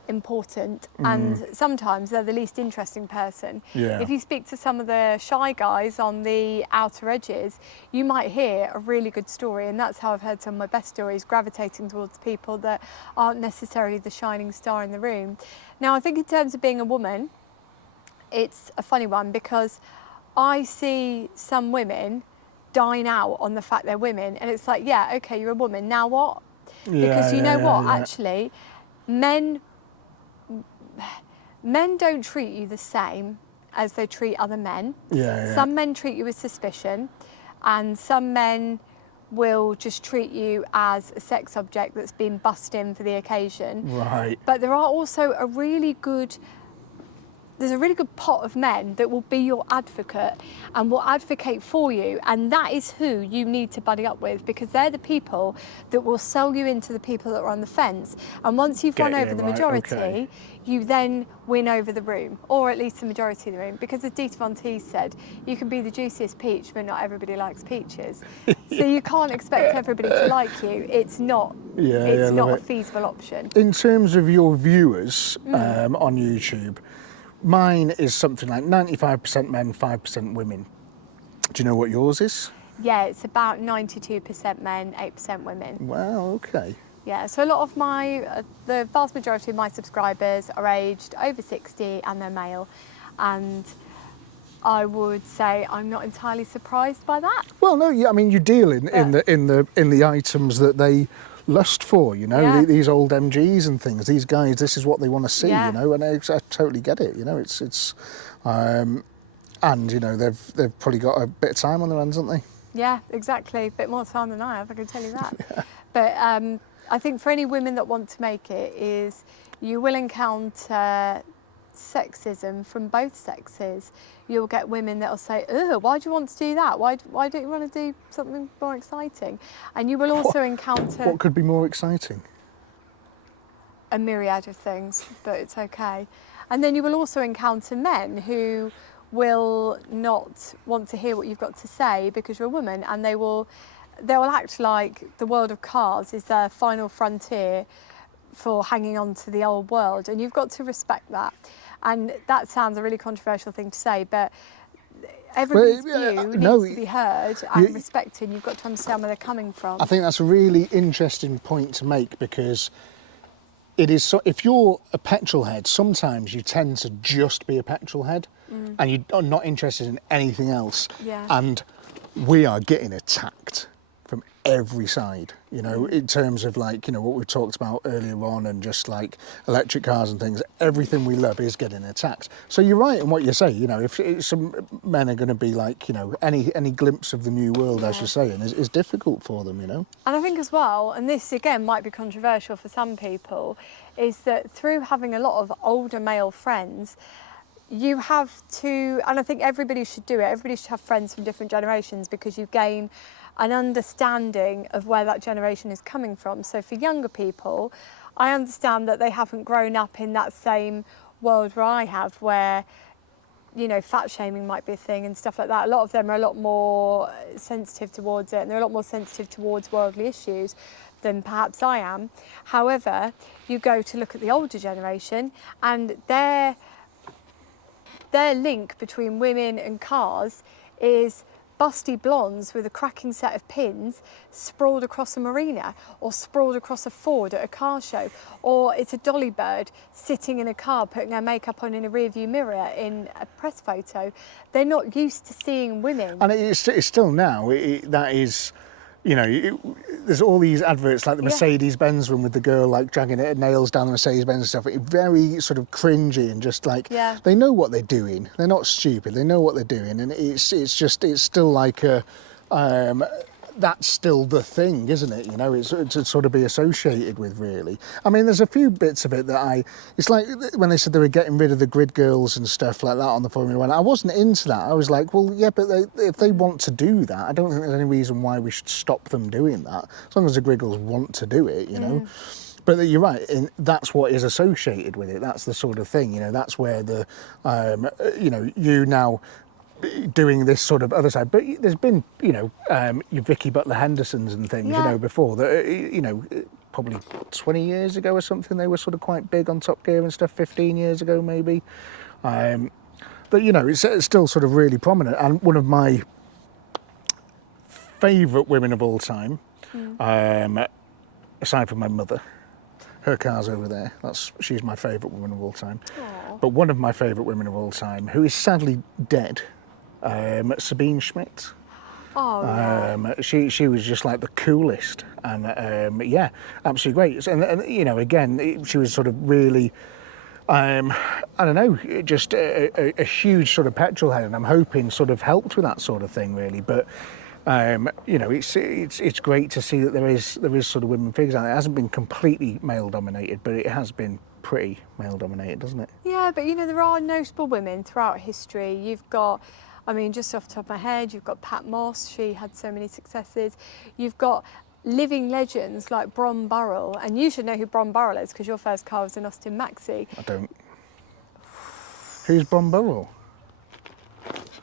And sometimes they're the least interesting person. Yeah. If you speak to some of the shy guys on the outer edges, you might hear a really good story, and that's how I've heard some of my best stories, gravitating towards people that aren't necessarily the shining star in the room. Now, I think in terms of being a woman, it's a funny one, because I see some women dine out on the fact they're women, and it's like, yeah, okay, you're a woman, now what? Because you know what, actually, men don't treat you the same as they treat other men. Some men treat you with suspicion, and some men will just treat you as a sex object that's been bussed in for the occasion. Right. But there are also there's a really good pot of men that will be your advocate and will advocate for you, and that is who you need to buddy up with, because they're the people that will sell you into the people that are on the fence. And once you've won over the majority, you then win over the room, or at least the majority of the room, because as Dita Von Teese said, you can be the juiciest peach, but not everybody likes peaches. So you can't expect everybody to like you. It's not a feasible option. In terms of your viewers on YouTube, mine is something like 95% men, 5% women. Do you know what yours is? Yeah, it's about 92% men, 8% women. Wow, okay. Yeah, so a lot of the vast majority of my subscribers are aged over 60 and they're male. And I would say I'm not entirely surprised by that. Well, no, I mean, you deal in the items that they lust for, you know, these old MGs and things. These guys, this is what they want to see, you know, and I totally get it. You know, it's and you know they've probably got a bit of time on their hands, haven't they? Yeah, exactly. A bit more time than I have, I can tell you that. But I think for any women that want to make it, is you will encounter sexism from both sexes. You'll get women that'll say, "Ugh, why do you want to do that? Why don't you want to do something more exciting?" And you will also encounter... What could be more exciting? A myriad of things, but it's okay. And then you will also encounter men who will not want to hear what you've got to say because you're a woman, and they will act like the world of cars is their final frontier for hanging on to the old world, and you've got to respect that. And that sounds a really controversial thing to say, but everybody's view needs to be heard and respected. You've got to understand where they're coming from. I think that's a really interesting point to make, because it is so, if you're a petrol head, sometimes you tend to just be a petrol head and you are not interested in anything else. And we are getting attacked from every side, you know, in terms of, like, you know, what we've talked about earlier on, and just like electric cars and things. Everything we love is getting attacked. So you're right in what you say. You know, if some men are going to be like, you know, any glimpse of the new world, as you're saying, is difficult for them, you know. And I think as well, and this again might be controversial for some people, is that through having a lot of older male friends, you have to, and I think everybody should do it, everybody should have friends from different generations, because you gain an understanding of where that generation is coming from. So for younger people, I understand that they haven't grown up in that same world where I have, where, you know, fat shaming might be a thing and stuff like that. A lot of them are a lot more sensitive towards it, and they're a lot more sensitive towards worldly issues than perhaps I am. However, you go to look at the older generation, and their link between women and cars is busty blondes with a cracking set of pins sprawled across a marina, or sprawled across a Ford at a car show, or it's a dolly bird sitting in a car putting her makeup on in a rearview mirror in a press photo. They're not used to seeing women. And it's still now, that is, you know, there's all these adverts like the Mercedes-Benz one with the girl like dragging her nails down the Mercedes-Benz and stuff. It's very sort of cringy, and just like, they know what they're doing. They're not stupid. They know what they're doing, and it's still like a, that's still the thing, isn't it? You know, it's to sort of be associated with, really. I mean, there's a few bits of it that it's like when they said they were getting rid of the grid girls and stuff like that on the Formula One. I wasn't into that. I was like, well, yeah, but if they want to do that, I don't think there's any reason why we should stop them doing that, as long as the grid girls want to do it, you know. but you're right, that's what is associated with it. That's the sort of thing, that's where the, you now doing this sort of other side. But there's been, your Vicky Butler Hendersons and things, before that, probably 20 years ago or something, they were sort of quite big on Top Gear and stuff, 15 years ago maybe. But, it's still sort of really prominent. And one of my favourite women of all time, aside from my mother, her car's over there. She's my favourite woman of all time. Aww. But one of my favourite women of all time, who is sadly dead, Sabine Schmidt. Oh, yeah. She was just like the coolest, and absolutely great. And again, she was sort of really, I don't know, just a huge sort of petrol head, and I'm hoping sort of helped with that sort of thing really. But it's great to see that there is sort of women figures out there. It hasn't been completely male dominated, but it has been pretty male dominated, doesn't it? Yeah, but there are notable women throughout history. You've got, just off the top of my head, you've got Pat Moss. She had so many successes. You've got living legends like Bron Burrell, and you should know who Bron Burrell is because your first car was an Austin Maxi. I don't. Who's Bron Burrell?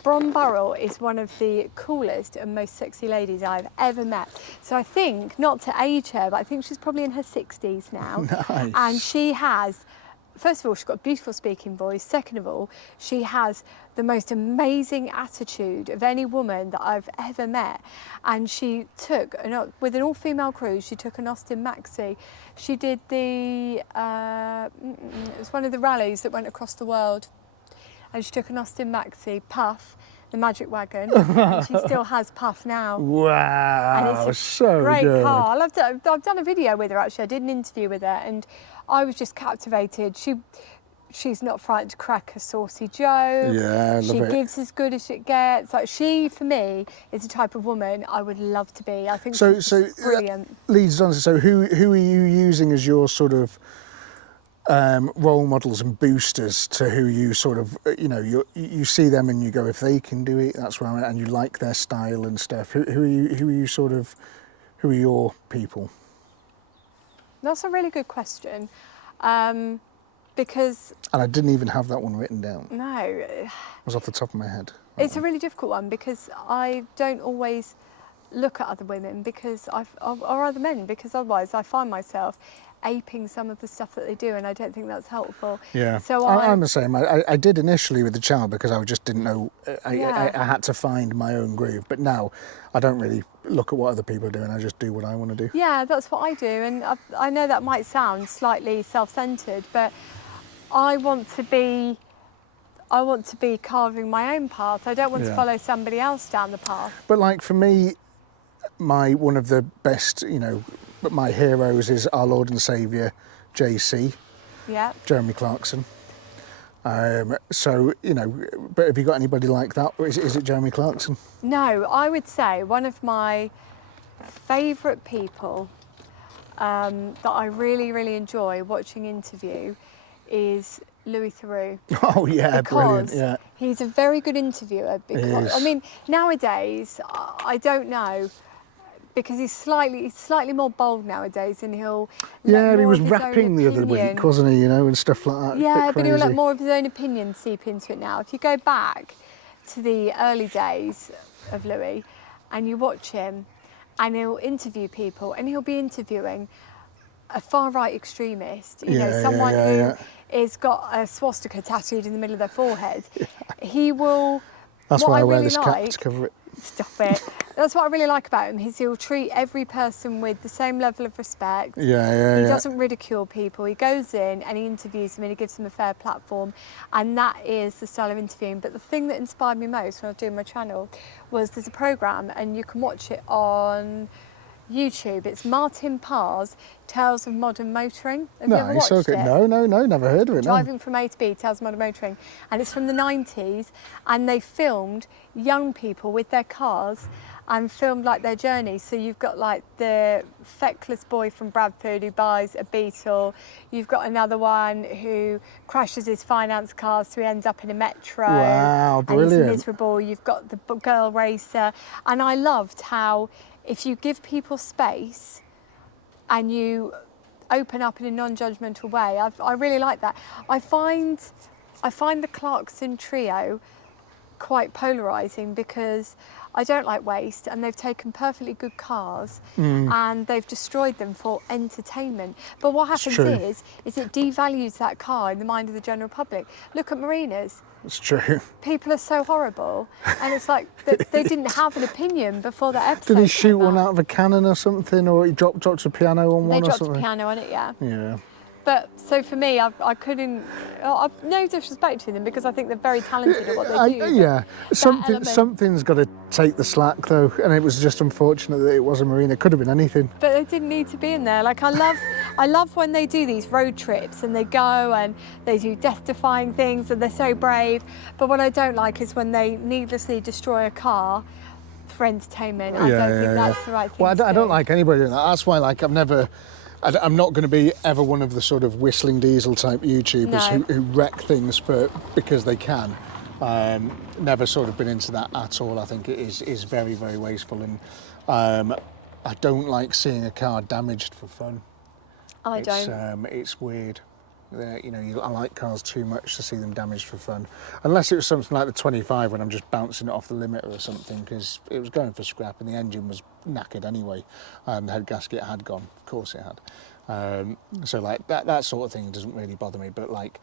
Bron Burrell is one of the coolest and most sexy ladies I've ever met. So I think, not to age her, but I think she's probably in her 60s now. Nice. And she has, first of all, she's got a beautiful speaking voice. Second of all, she has the most amazing attitude of any woman that I've ever met. And she took, with an all-female crew, she took an Austin Maxi. She did it was one of the rallies that went across the world. And she took an Austin Maxi, Puff, the Magic Wagon, and she still has Puff now. Wow, and it's so great good. car. I loved it. I've done a video with her actually. I did an interview with her, and I was just captivated. She's not frightened to crack a saucy joke. Yeah, I love it. She gives as good as it gets. Like she, for me, is the type of woman I would love to be. I think she's brilliant. Leads on. So who are you using as your sort of role models and boosters to who you sort of, you see them and you go, if they can do it, that's right, and you like their style and stuff. Who are your people? That's a really good question, because... And I didn't even have that one written down. No. It was off the top of my head. It's a really difficult one because I don't always look at other women or other men, because otherwise I find myself aping some of the stuff that they do, and I don't think that's helpful. Yeah, so I'm the same. I did initially with the child because I just didn't know. I had to find my own groove, but now I don't really look at what other people are doing. I just do what I want to do. Yeah, that's what I do, and I know that might sound slightly self-centered, but I want to be carving my own path. I don't want to follow somebody else down the path. But like for me, one of the best, but my heroes is our Lord and Saviour, JC, Jeremy Clarkson. So, but have you got anybody like that, or is it Jeremy Clarkson? No, I would say one of my favourite people that I really, really enjoy watching interview is Louis Theroux. Oh yeah, brilliant, yeah. He's a very good interviewer because, nowadays, I don't know, because he's slightly more bold nowadays, and he'll he was rapping the other week, wasn't he? And stuff like that. Yeah, but he'll let more of his own opinion seep into it now. If you go back to the early days of Louis, and you watch him, and he'll interview people, and he'll be interviewing a far right extremist, someone who has got a swastika tattooed in the middle of their forehead. He will. That's why I wear this cap to cover it. Stop it. That's what I really like about him. He'll treat every person with the same level of respect. He doesn't ridicule people. He goes in and he interviews them and he gives them a fair platform. And that is the style of interviewing. But the thing that inspired me most when I was doing my channel was there's a programme, and you can watch it on YouTube. It's Martin Parr's Tales of Modern Motoring. Have you ever watched it? No, never heard of it. Driving from A to B, Tales of Modern Motoring. And it's from the 90s, and they filmed young people with their cars and filmed like their journey. So you've got like the feckless boy from Bradford who buys a Beetle. You've got another one who crashes his finance car, so he ends up in a metro. Wow, brilliant. And he's miserable. You've got the girl racer. And I loved how if you give people space and you open up in a non-judgmental way. I really like that. I find the Clarkson trio quite polarising because I don't like waste, and they've taken perfectly good cars and they've destroyed them for entertainment. But what happens is it devalues that car in the mind of the general public. Look at marinas. It's true. People are so horrible, and it's like they didn't have an opinion before that episode. Did he shoot one out of a cannon or something, or he dropped a piano on one or something? They dropped a piano on it, yeah. Yeah. But so for me, I couldn't. No disrespect to them because I think they're very talented at what they do. Yeah, something's got to take the slack though, and it was just unfortunate that it was a marina. It could have been anything. But they didn't need to be in there. Like I love when they do these road trips and they go and they do death-defying things and they're so brave. But what I don't like is when they needlessly destroy a car for entertainment. I don't think that's the right thing. Well, I don't like anybody doing that. That's why, like, I'm not going to be ever one of the sort of whistling diesel type YouTubers who wreck things because they can. Never sort of been into that at all. I think it is very, very wasteful, and I don't like seeing a car damaged for fun. I don't. It's weird. I like cars too much to see them damaged for fun. Unless it was something like the 25 when I'm just bouncing it off the limiter or something, because it was going for scrap and the engine was knackered anyway. The head gasket had gone, of course it had. So like that sort of thing doesn't really bother me, but like,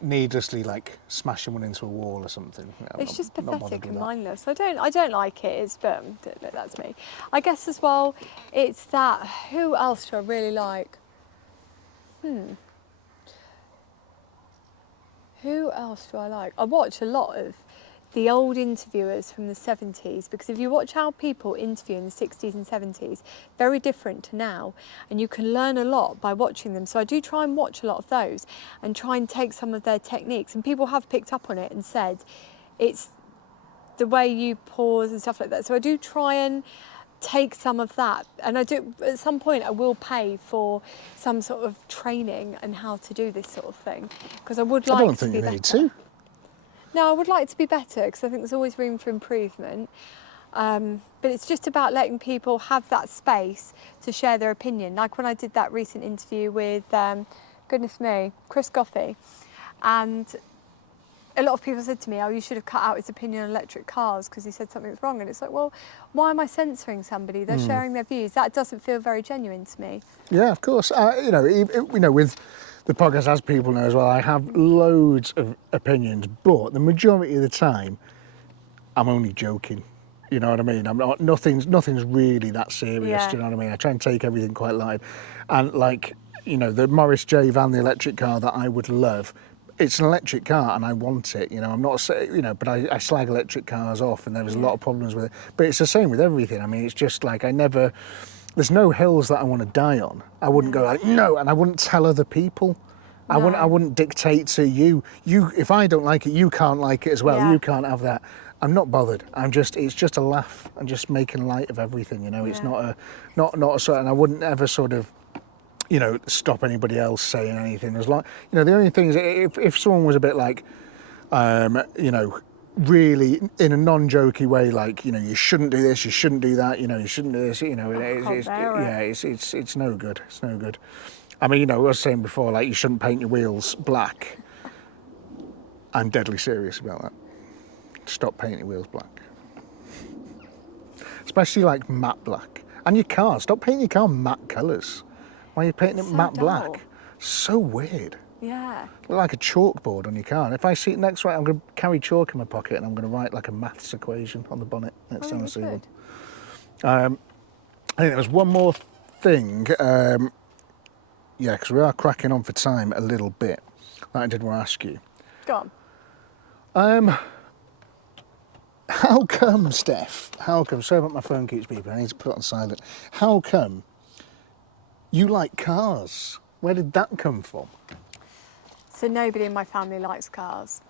needlessly like smashing one into a wall or something. It's just pathetic and mindless. I don't like it, but that's me. I guess as well, it's that, who else do I really like? Who else do I like? I watch a lot of the old interviewers from the 70s, because if you watch how people interview in the 60s and 70s, very different to now, and you can learn a lot by watching them. So I do try and watch a lot of those and try and take some of their techniques, and people have picked up on it and said it's the way you pause and stuff like that. So I do try and take some of that, and I do at some point I will pay for some sort of training and how to do this sort of thing, because I would like to be better. I don't think you need to. No, I would like to be better because I think there's always room for improvement, but it's just about letting people have that space to share their opinion. Like when I did that recent interview with goodness me, Chris Goffey, and a lot of people said to me, oh, you should have cut out his opinion on electric cars because he said something was wrong. And it's like, well, why am I censoring somebody? They're sharing their views. That doesn't feel very genuine to me. Yeah, of course. With the podcast, as people know as well, I have loads of opinions, but the majority of the time, I'm only joking. You know what I mean? I'm not. Nothing's really that serious. Yeah. Do you know what I mean? I try and take everything quite light. And like, the Morris J van, the electric car that I would love. It's an electric car and I want it, I'm not, but I slag electric cars off, and there was a lot of problems with it. But it's the same with everything. I mean, it's just like there's no hills that I want to die on. I wouldn't go like, no, and I wouldn't tell other people. No. I wouldn't dictate to you, if I don't like it, you can't like it as well. Yeah. You can't have that. I'm not bothered. It's just a laugh. I'm just making light of everything, It's not a sort, and I wouldn't ever sort of, stop anybody else saying anything. As long, the only thing is if someone was a bit like, really in a non-jokey way, like, you shouldn't do this, you shouldn't do that, you shouldn't do this, it's no good. It's no good. I mean, I was saying before, like, you shouldn't paint your wheels black. I'm deadly serious about that. Stop painting your wheels black. Especially like matte black. And your car, stop painting your car matte colours. Why are you painting it matte black? So weird. Yeah. Look like a chalkboard on your car. And if I see it next to it, I'm going to carry chalk in my pocket and I'm going to write like a maths equation on the bonnet next time I see one. I think there was one more thing. Because we are cracking on for time a little bit that I did want to ask you. Go on. How come, Steph? Sorry about my phone keeps beeping. I need to put it on silent. How come you like cars? Where did that come from? So nobody in my family likes cars.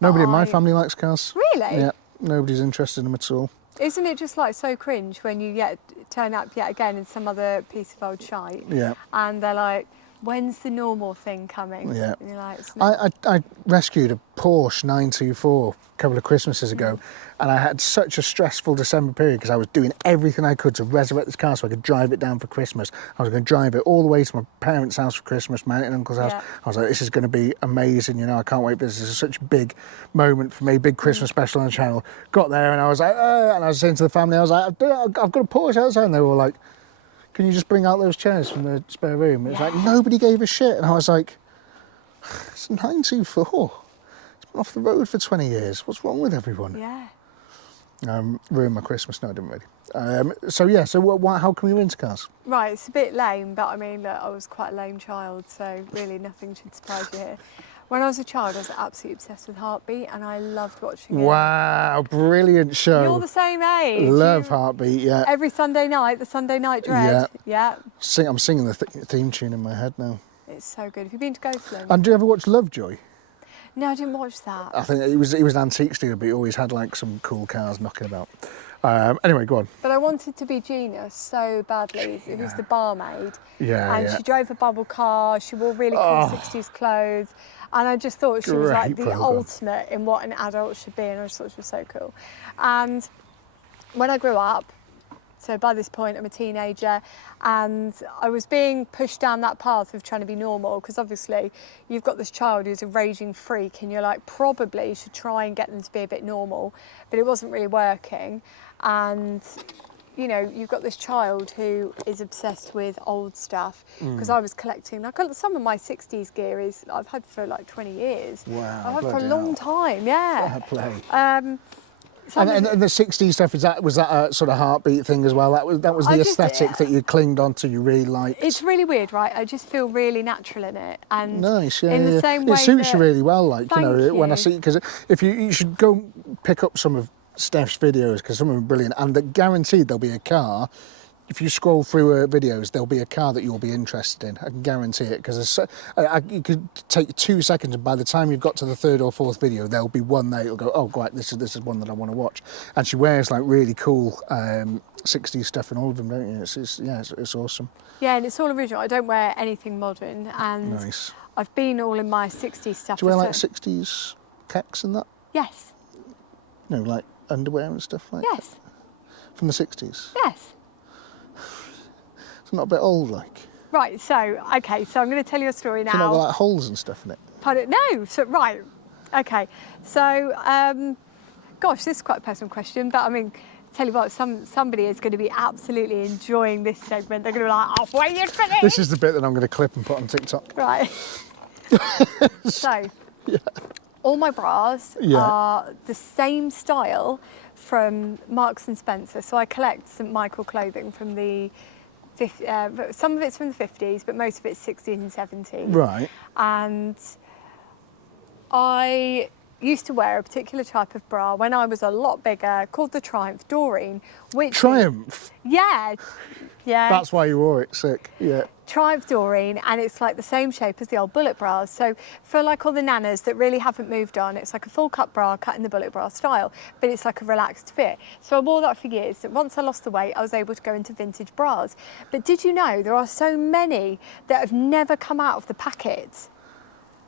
Nobody in my family likes cars. Really? Yeah, nobody's interested in them at all. Isn't it just like so cringe when you turn up yet again in some other piece of old shite? Yeah. And they're like, When's the normal thing coming? Yeah. And you're like, it's not. I rescued a Porsche 924 a couple of Christmases ago, and I had such a stressful December period because I was doing everything I could to resurrect this car so I could drive it down for Christmas. I was going to drive it all the way to my parents' house for Christmas, my aunt and uncle's house. Yeah. I was like, this is going to be amazing, you know, I can't wait. This is such a big moment for me, big Christmas special on the channel. Got there and I was like, and I was saying to the family, I was like, I've got a Porsche outside, and they were all like, can you just bring out those chairs from the spare room? It's like, nobody gave a shit. And I was like, it's 924. It's been off the road for 20 years. What's wrong with everyone? Yeah. Ruined my Christmas. No, I didn't really. So how come you're into cars? Right, it's a bit lame, but I mean, look, I was quite a lame child, so really nothing should surprise you here. When I was a child, I was absolutely obsessed with Heartbeat, and I loved watching it. Wow, brilliant show. You're the same age. Love Heartbeat, yeah. Every Sunday night, the Sunday Night Dread. Yeah. I'm singing the theme tune in my head now. It's so good. Have you been to Ghostland? And do you ever watch Lovejoy? No, I didn't watch that. I think he was an antique dealer, but he always had like some cool cars knocking about. Anyway, go on. But I wanted to be Gina so badly. It was the barmaid. Yeah, And yeah. she drove a bubble car. She wore really cool 60s clothes. And I just thought she was like Great the programme. ultimate in what an adult should be. And I just thought she was so cool. And when I grew up, so by this point I'm a teenager, and I was being pushed down that path of trying to be normal, because obviously you've got this child who's a raging freak and you're like, probably should try and get them to be a bit normal, but it wasn't really working. And you know, you've got this child who is obsessed with old stuff, because I was collecting, like some of my 60s gear is I've had for like 20 years. Wow, I've had for a bloody long hell. time, yeah. Fair play. Some And of the 60s stuff, was that a sort of Heartbeat thing as well? That was the I just- aesthetic that you clinged onto, you really liked. It's really weird, right? I just feel really natural in it, and Nice, yeah. in the yeah. same It way suits you that- really well, like, you know, Thank when I you. see, because if you should go pick up some of Steph's videos, because some of them are brilliant, and they're guaranteed there'll be a car. If you scroll through her videos, there'll be a car that you'll be interested in. I can guarantee it, because you could take 2 seconds, and by the time you've got to the 3rd or 4th video, there'll be one there. You'll go, oh, great, this is one that I want to watch. And she wears like really cool 60s stuff in all of them, don't you? It's awesome. Yeah, and it's all original. I don't wear anything modern, and Nice. I've been all in my 60s stuff. Do you wear for like 60s kecks and that? Yes, You know, like underwear and stuff like yes, from the 60s? yes. It's not a bit old, like. Right, so, okay, so I'm going to tell you a story Do you know, now. got like holes and stuff in it? Pardon? No, so, right, okay. So, gosh, this is quite a personal question, but I mean, tell you what, somebody is going to be absolutely enjoying this segment. They're going to be like, I've waited for this. This is the bit that I'm going to clip and put on TikTok. Right. So, all my bras Yeah. are the same style from Marks and Spencer. So I collect St Michael clothing from the, some of it's from the 50s, but most of it's 60s and 70s. Right. And I used to wear a particular type of bra when I was a lot bigger, called the Triumph Doreen, which Triumph. yeah. That's why you wore it, sick. Yeah. Triumph Doreen, and it's like the same shape as the old bullet bras. So for like all the nanas that really haven't moved on, it's like a full cut bra cut in the bullet bra style, but it's like a relaxed fit. So I wore that for years. Once I lost the weight, I was able to go into vintage bras. But did you know there are so many that have never come out of the packet?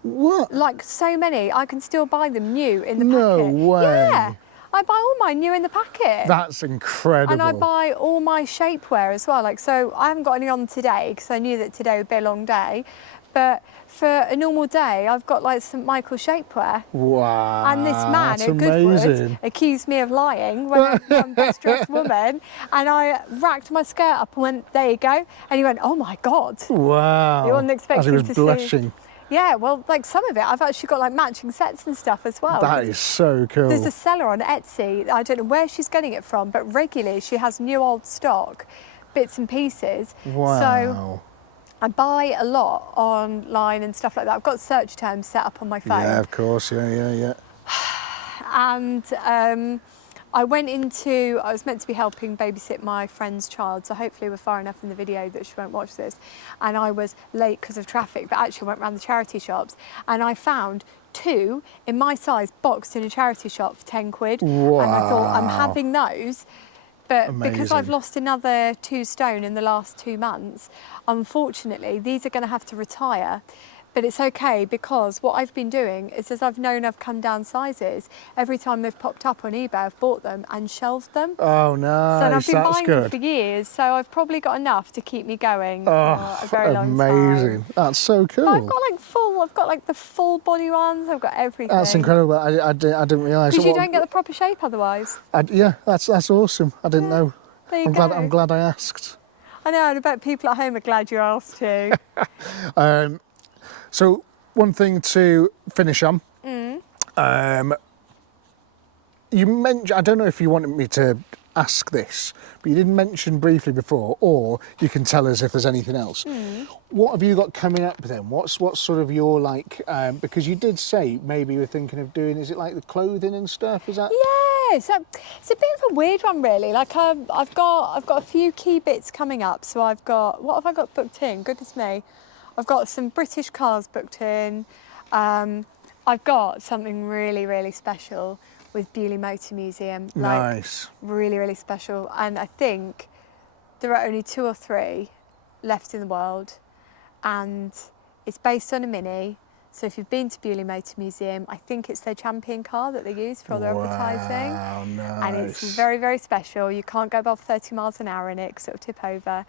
What? Like so many, I can still buy them new in the No packet. way. Yeah, I buy all mine new in the packet. That's incredible. And I buy all my shapewear as well. Like, so I haven't got any on today because I knew that today would be a long day. But for a normal day, I've got like St Michael shapewear. Wow. And this man that's at Goodwood amazing. accused me of lying when I'm best dressed woman. And I racked my skirt up and went, there you go. And he went, oh my God. Wow. You wasn't As expecting he was to see- blushing. Yeah, well, like some of it, I've actually got like matching sets and stuff as well. That is so cool. There's a seller on Etsy, I don't know where she's getting it from, but regularly she has new old stock, bits and pieces. Wow. So I buy a lot online and stuff like that. I've got search terms set up on my phone. Yeah, of course. Yeah. And I was meant to be helping babysit my friend's child, so hopefully we're far enough in the video that she won't watch this. And I was late because of traffic, but actually went around the charity shops and I found 2 in my size boxed in a charity shop for 10 quid. Wow. And I thought, I'm having those. But because I've Amazing. lost another 2 stone in the last 2 months, unfortunately, these are going to have to retire. But it's okay, because what I've been doing is, as I've known I've come down sizes, every time they've popped up on eBay, I've bought them and shelved them. Oh, So nice. I've been That's buying them for good. years, so I've probably got enough to keep me going for a Oh, very long time. amazing. That's so But I've cool. got like the full body ones, I've got everything. That's incredible. I didn't realise. Because you don't get the proper shape otherwise. Yeah, that's awesome. I didn't know. There you I'm go. glad I asked. I know, and I bet people at home are glad you asked too. So one thing to finish on. You mentioned, I don't know if you wanted me to ask this, but you did mention briefly before, or you can tell us if there's anything else. What have you got coming up then? What's sort of your like? Because you did say maybe you were thinking of doing. Is it like the clothing and stuff? Is that? Yeah, so it's a bit of a weird one really. Like I've got a few key bits coming up. So I've got, what have I got booked in? Goodness me, I've got some British cars booked in. I've got something really, really special with Beaulieu Motor Museum. Nice. Really, really special. And I think there are only 2 or 3 left in the world. And it's based on a Mini. So if you've been to Beaulieu Motor Museum, I think it's their champion car that they use for all their advertising. Wow, nice. And it's very, very special. You can't go above 30 miles an hour in it because it'll tip over.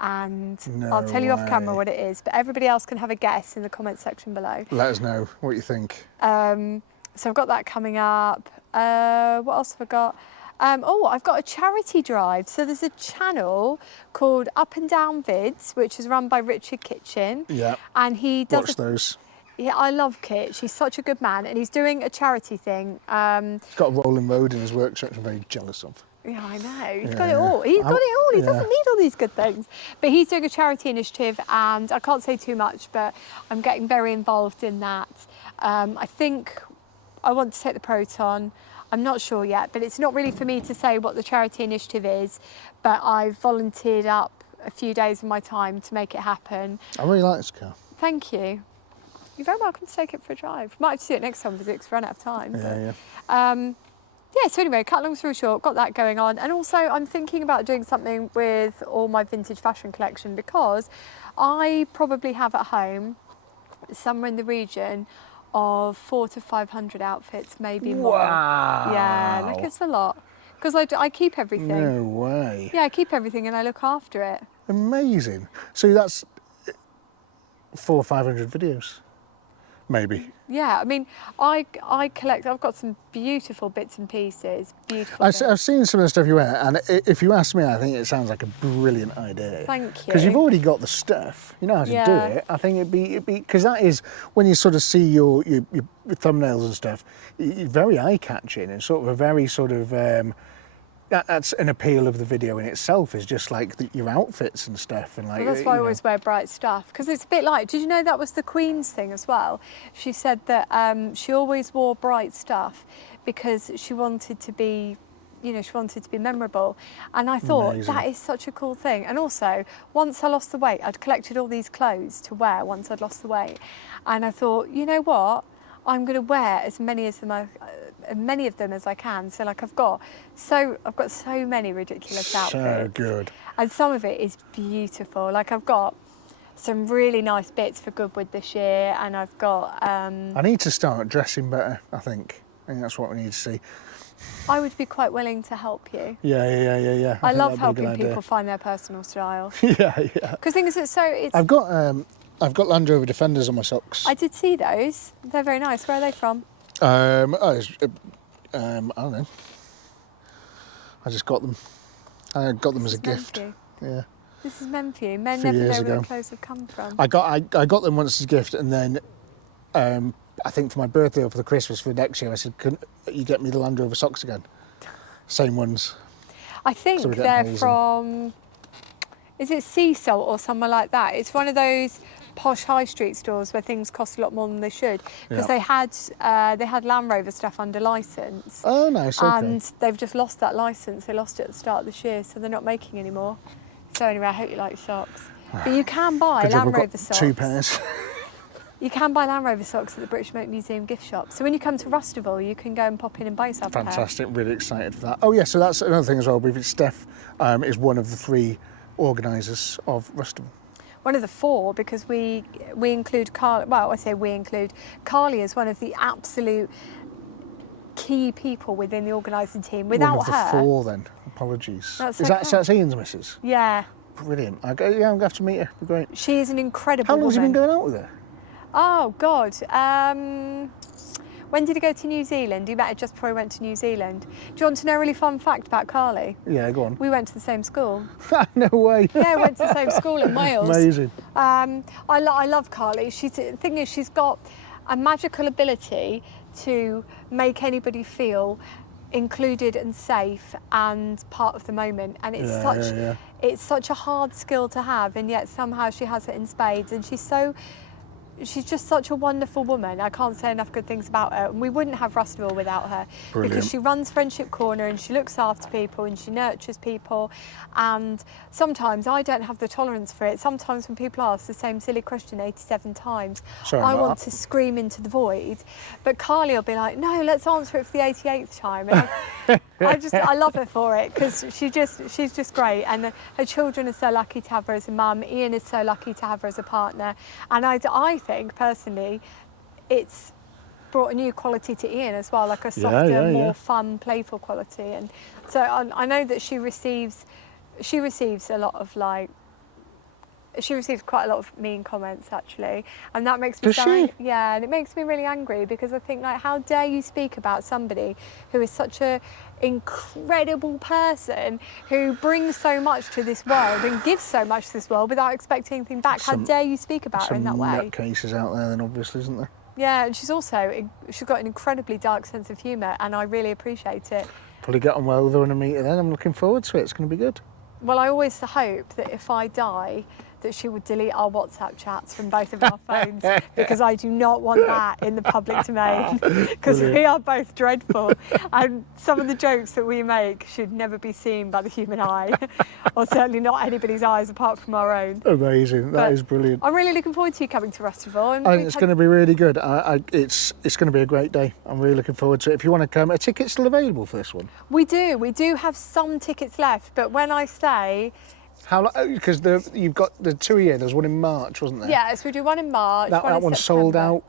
And I'll tell you off camera what it is, but everybody else can have a guess in the comments section below. Let us know what you think. So I've got that coming up. What else have I got? I've got a charity drive. So there's a channel called Up and Down Vids, which is run by Richard Kitchen. Yeah. And he does. Watch those. Yeah, I love Kitch. He's such a good man, and he's doing a charity thing. He's got a rolling road in his workshop, which I'm very jealous of. Yeah, I know. He's Yeah, got it all. He's got it all. He yeah. doesn't need all these good things. But he's doing a charity initiative, and I can't say too much, but I'm getting very involved in that. I think I want to take the Proton. I'm not sure yet, but it's not really for me to say what the charity initiative is, but I've volunteered up a few days of my time to make it happen. I really like this car. Thank you. You're very welcome to take it for a drive. Might have to do it next time because it's run out of time. Yeah, so anyway, cut long story short, got that going on. And also I'm thinking about doing something with all my vintage fashion collection, because I probably have at home somewhere in the region of 400 to 500 outfits, maybe more. Wow. Yeah, like it's a lot. Because I keep everything. No way. Yeah, I keep everything and I look after it. Amazing. So that's 400 or 500 videos, maybe. Yeah, I mean, I collect, I've got some beautiful bits and pieces, beautiful bits. I've seen some of the stuff you wear, and if you ask me, I think it sounds like a brilliant idea. Thank you. Because you've already got the stuff, you know how to Yeah. do it. I think it'd be, because that is, when you sort of see your thumbnails and stuff, you're very eye-catching, and sort of a very sort of, that's an appeal of the video in itself, is just like your outfits and stuff. And like, Well, that's why I you know. always wear bright stuff, because it's a bit like, did you know that was the Queen's thing as well? She said that she always wore bright stuff because she wanted to be, you know, she wanted to be memorable. And I thought, Amazing. that is such a cool thing. And also, once I lost the weight, I'd collected all these clothes to wear once I'd lost the weight. And I thought, you know what? I'm going to wear as many of them as I can. So like I've got so many ridiculous outfits. So good. And some of it is beautiful. Like I've got some really nice bits for Goodwood this year, and I've got. I need to start dressing better, I think that's what we need to see. I would be quite willing to help you. Yeah. I think love that'd be a helping good idea. people find their personal style. yeah. Because thing is, it's. I've got Land Rover Defenders on my socks. I did see those. They're very nice. Where are they from? I don't know. I just got them. I got them as a gift. Yeah. This is men for you. Men Few never know years where ago. the clothes have come from. I got them once as a gift, and then I think for my birthday or for the Christmas for next year, I said, "Can you get me the Land Rover socks again?" Same ones. I think So we get they're holes in. from. Is it Sea Salt or somewhere like that? It's one of those posh high street stores where things cost a lot more than they should, because Yeah. they had Land Rover stuff under licence. Oh, nice. Okay. And they've just lost that licence. They lost it at the start of this year, so they're not making anymore. So anyway, I hope you like your socks. But you can buy Good job, Land I've got Rover socks. 2 pairs. You can buy Land Rover socks at the British Motor Museum gift shop. So when you come to Rustival, you can go and pop in and buy yourself a pair. Fantastic, really excited for that. Oh yeah, so that's another thing as well. Steph is one of the 3 organisers of Rustival. One of the 4, because we include Carly. Well, I say we include Carly as one of the absolute key people within the organising team. Without one of her, the 4 then. Apologies. That's Is okay. that's Ian's missus? Yeah, Brilliant. I'm going to have to meet her. It'd be great. she is an incredible How long has he woman. been going out with her? Oh God. When did he go to New Zealand? He met her just before he went to New Zealand. Do you want to know a really fun fact about Carly? Yeah, go on. We went to the same school. No way. Yeah, we went to the same school in Wales. Amazing. I love Carly. The thing is, she's got a magical ability to make anybody feel included and safe and part of the moment, and it's it's such a hard skill to have, and yet somehow she has it in spades, and she's just such a wonderful woman. I can't say enough good things about her. And we wouldn't have Rustival without her. Brilliant. Because she runs Friendship Corner and she looks after people and she nurtures people. And sometimes I don't have the tolerance for it. Sometimes when people ask the same silly question 87 times, Sorry I about want that. to scream into the void. But Carly will be like, no, let's answer it for the 88th time. And I love her for it, because she's just great, and her children are so lucky to have her as a mum. Ian is so lucky to have her as a partner, and I think personally it's brought a new quality to Ian as well, like a softer, more fun, playful quality. And so I know that she receives a lot of she receives quite a lot of mean comments actually, and that makes me yeah, and it makes me really angry, because I think, like, how dare you speak about somebody who is such a incredible person, who brings so much to this world and gives so much to this world without expecting anything back. How dare you speak about her in that way? Some nutcases out there then, obviously, isn't there? Yeah, and she's got an incredibly dark sense of humour, and I really appreciate it. Probably get on well with her when I meet her then. I'm looking forward to it. It's going to be good. Well, I always hope that if I die, that she would delete our WhatsApp chats from both of our phones, because I do not want that in the public domain, because we are both dreadful, and some of the jokes that we make should never be seen by the human eye, or certainly not anybody's eyes apart from our own. Amazing. That is brilliant. I'm really looking forward to you coming to Rustival. And I think it's going to be really good. It's going to be a great day. I'm really looking forward to it. If you want to come, are tickets still available for this one? We do have some tickets left, but when I say... How? Because you've got the 2 a year. There's one in March, wasn't there? Yeah, so we do one in March. That one's sold out.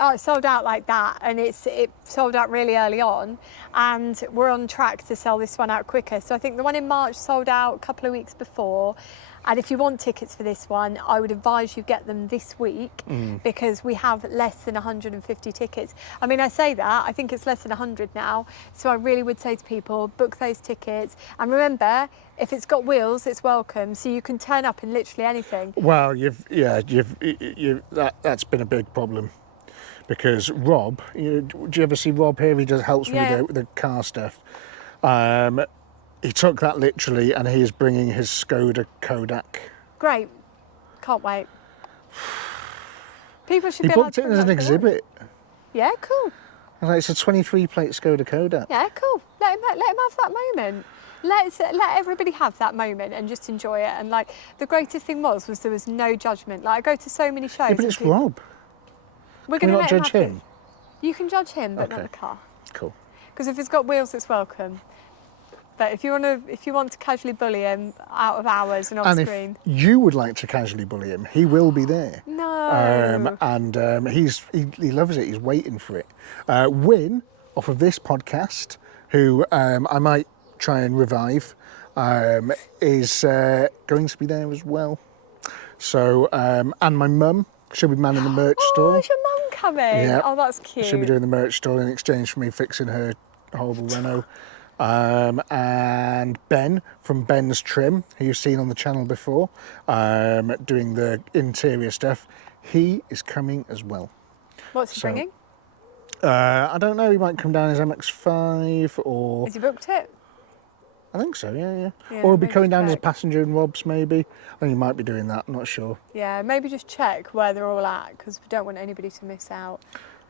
Oh, it sold out like that, and it sold out really early on, and we're on track to sell this one out quicker. So I think the one in March sold out a couple of weeks before, and if you want tickets for this one, I would advise you get them this week, because we have less than 150 tickets. I mean, I say that, I think it's less than 100 now, so I really would say to people, book those tickets, and remember, if it's got wheels, it's welcome, so you can turn up in literally anything. Well, that's been a big problem. Because Rob, do you ever see Rob here? He helps me with the car stuff. He took that literally, and he is bringing his Skoda Kodak. Great, can't wait. People should He be allowed booked to it bring as an that forward. exhibit. Yeah, cool. And it's a 23 plate Skoda Kodak. Yeah, cool. Let him have that moment. Let everybody have that moment and just enjoy it. And like, the greatest thing was there was no judgment. Like, I go to so many shows. Yeah, but it's Rob. We're Can we going not to judge him? You can judge him, but not Okay. the car. Cool. Because if it's got wheels, it's welcome. But if you want to casually bully him out of hours and off screen. If you would like to casually bully him, he will be there. No. He loves it. He's waiting for it. Wynne, off of this podcast, who I might try and revive, is going to be there as well. So, and my mum, she'll be manning the merch store. Oh, is your mum coming? Yeah. Oh, that's cute. She'll be doing the merch store in exchange for me fixing her horrible Renault. And Ben from Ben's Trim, who you've seen on the channel before, doing the interior stuff, he is coming as well. What's he bringing? I don't know, he might come down as MX-5 or... Has he booked it? I think so, yeah. Yeah, Or he'll be maybe coming down as a check. passenger in Rob's, maybe. I think he might be doing that, I'm not sure. Yeah, maybe just check where they're all at, because we don't want anybody to miss out.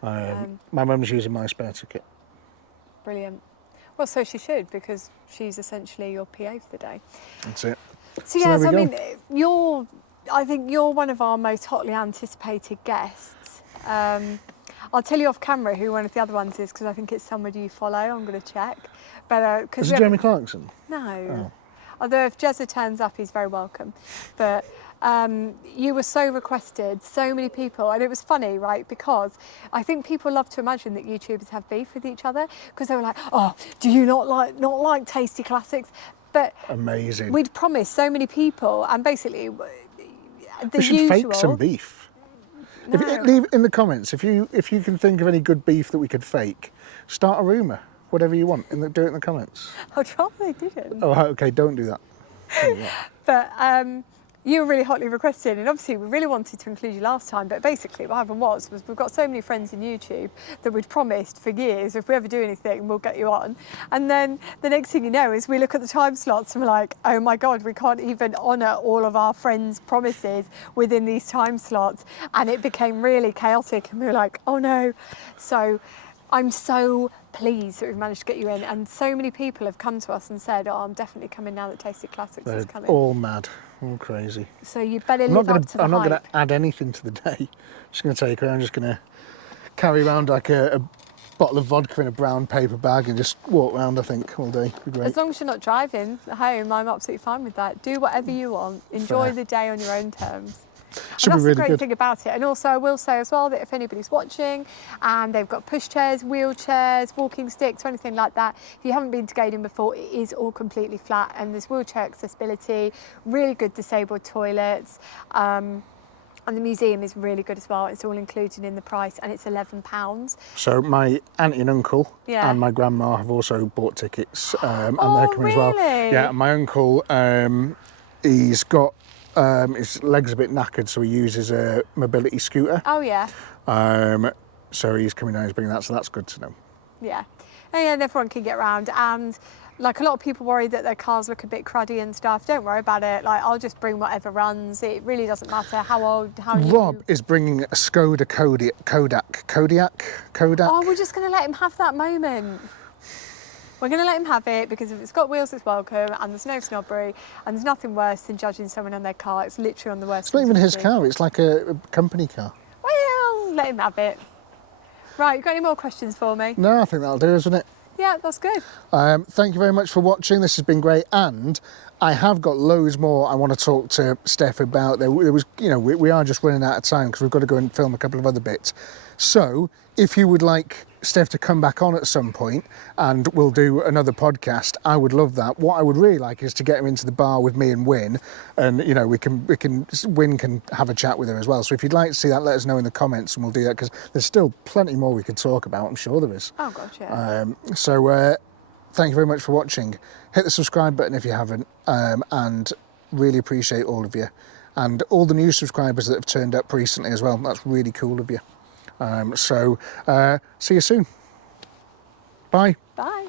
My mum's using my spare ticket. Brilliant. Well, so she should, because she's essentially your PA for the day. That's it. So there yes, we I go. mean, I think you're one of our most hotly anticipated guests. I'll tell you off camera who one of the other ones is because I think it's somebody you follow. I'm going to check. But Is it Jeremy Clarkson? No. Oh. Although if Jezza turns up, he's very welcome. But you were so requested, so many people, and it was funny, right? Because I think people love to imagine that YouTubers have beef with each other because they were like, "Oh, do you not like Tasty Classics?" But amazing. We'd promised so many people, and basically, the we should usual. fake some beef. No. Leave in the comments if you can think of any good beef that we could fake. Start a rumour, whatever you want, do it in the comments. I'd rather they didn't. Oh, okay, don't do that. Don't do that. But you were really hotly requested, and obviously we really wanted to include you last time, but basically what happened was we've got so many friends in YouTube that we'd promised for years, if we ever do anything, we'll get you on. And then the next thing you know is we look at the time slots and we're like, oh my God, we can't even honour all of our friends' promises within these time slots. And it became really chaotic, and we were like, oh no. So I'm so pleased that we've managed to get you in, and so many people have come to us and said, oh, I'm definitely coming now that Tasty Classics is coming. They're all mad, all crazy. So you better live up to the I'm not going hype. to add anything to the day. I'm just going to take her, I'm just going to carry around like a bottle of vodka in a brown paper bag and just walk around, I think, all day. It'd be great. As long as you're not driving home, I'm absolutely fine with that. Do whatever you want. Enjoy Fair. the day on your own terms. Should And be that's really the great good. thing about it. And also I will say as well that if anybody's watching and they've got pushchairs, wheelchairs, walking sticks or anything like that, if you haven't been to Gaydon before, it is all completely flat and there's wheelchair accessibility, really good disabled toilets. And the museum is really good as well. It's all included in the price and it's £11. So my auntie and uncle Yeah. and my grandma have also bought tickets and Oh, they're coming as well. really? Yeah, and my uncle, he's got, his leg's a bit knackered, so he uses a mobility scooter. Oh yeah. So he's coming down, he's bringing that, so that's good to know. Yeah. And everyone can get around. And like a lot of people worry that their cars look a bit cruddy and stuff. Don't worry about it. Like I'll just bring whatever runs. It really doesn't matter how old, how new. Rob is bringing a Skoda Kodiaq. Oh, we're just going to let him have that moment. We're going to let him have it because if it's got wheels, it's welcome, and there's no snobbery, and there's nothing worse than judging someone on their car. It's literally on the worst. It's not even his thing to do. car, it's like a company car. Well, let him have it. Right, you got any more questions for me? No, I think that'll do, isn't it? Yeah, that's good. Thank you very much for watching. This has been great, and I have got loads more I want to talk to Steph about. There was, you know, we are just running out of time because we've got to go and film a couple of other bits. So if you would like Steph to come back on at some point and we'll do another podcast, I would love that. What I would really like is to get her into the bar with me and Wynne, and you know, Wynne can have a chat with her as well. So if you'd like to see that, let us know in the comments and we'll do that, because there's still plenty more we could talk about, I'm sure there is. Oh gosh, yeah. So thank you very much for watching. Hit the subscribe button if you haven't, and really appreciate all of you, and all the new subscribers that have turned up recently as well. That's really cool of you. See you soon. Bye. Bye.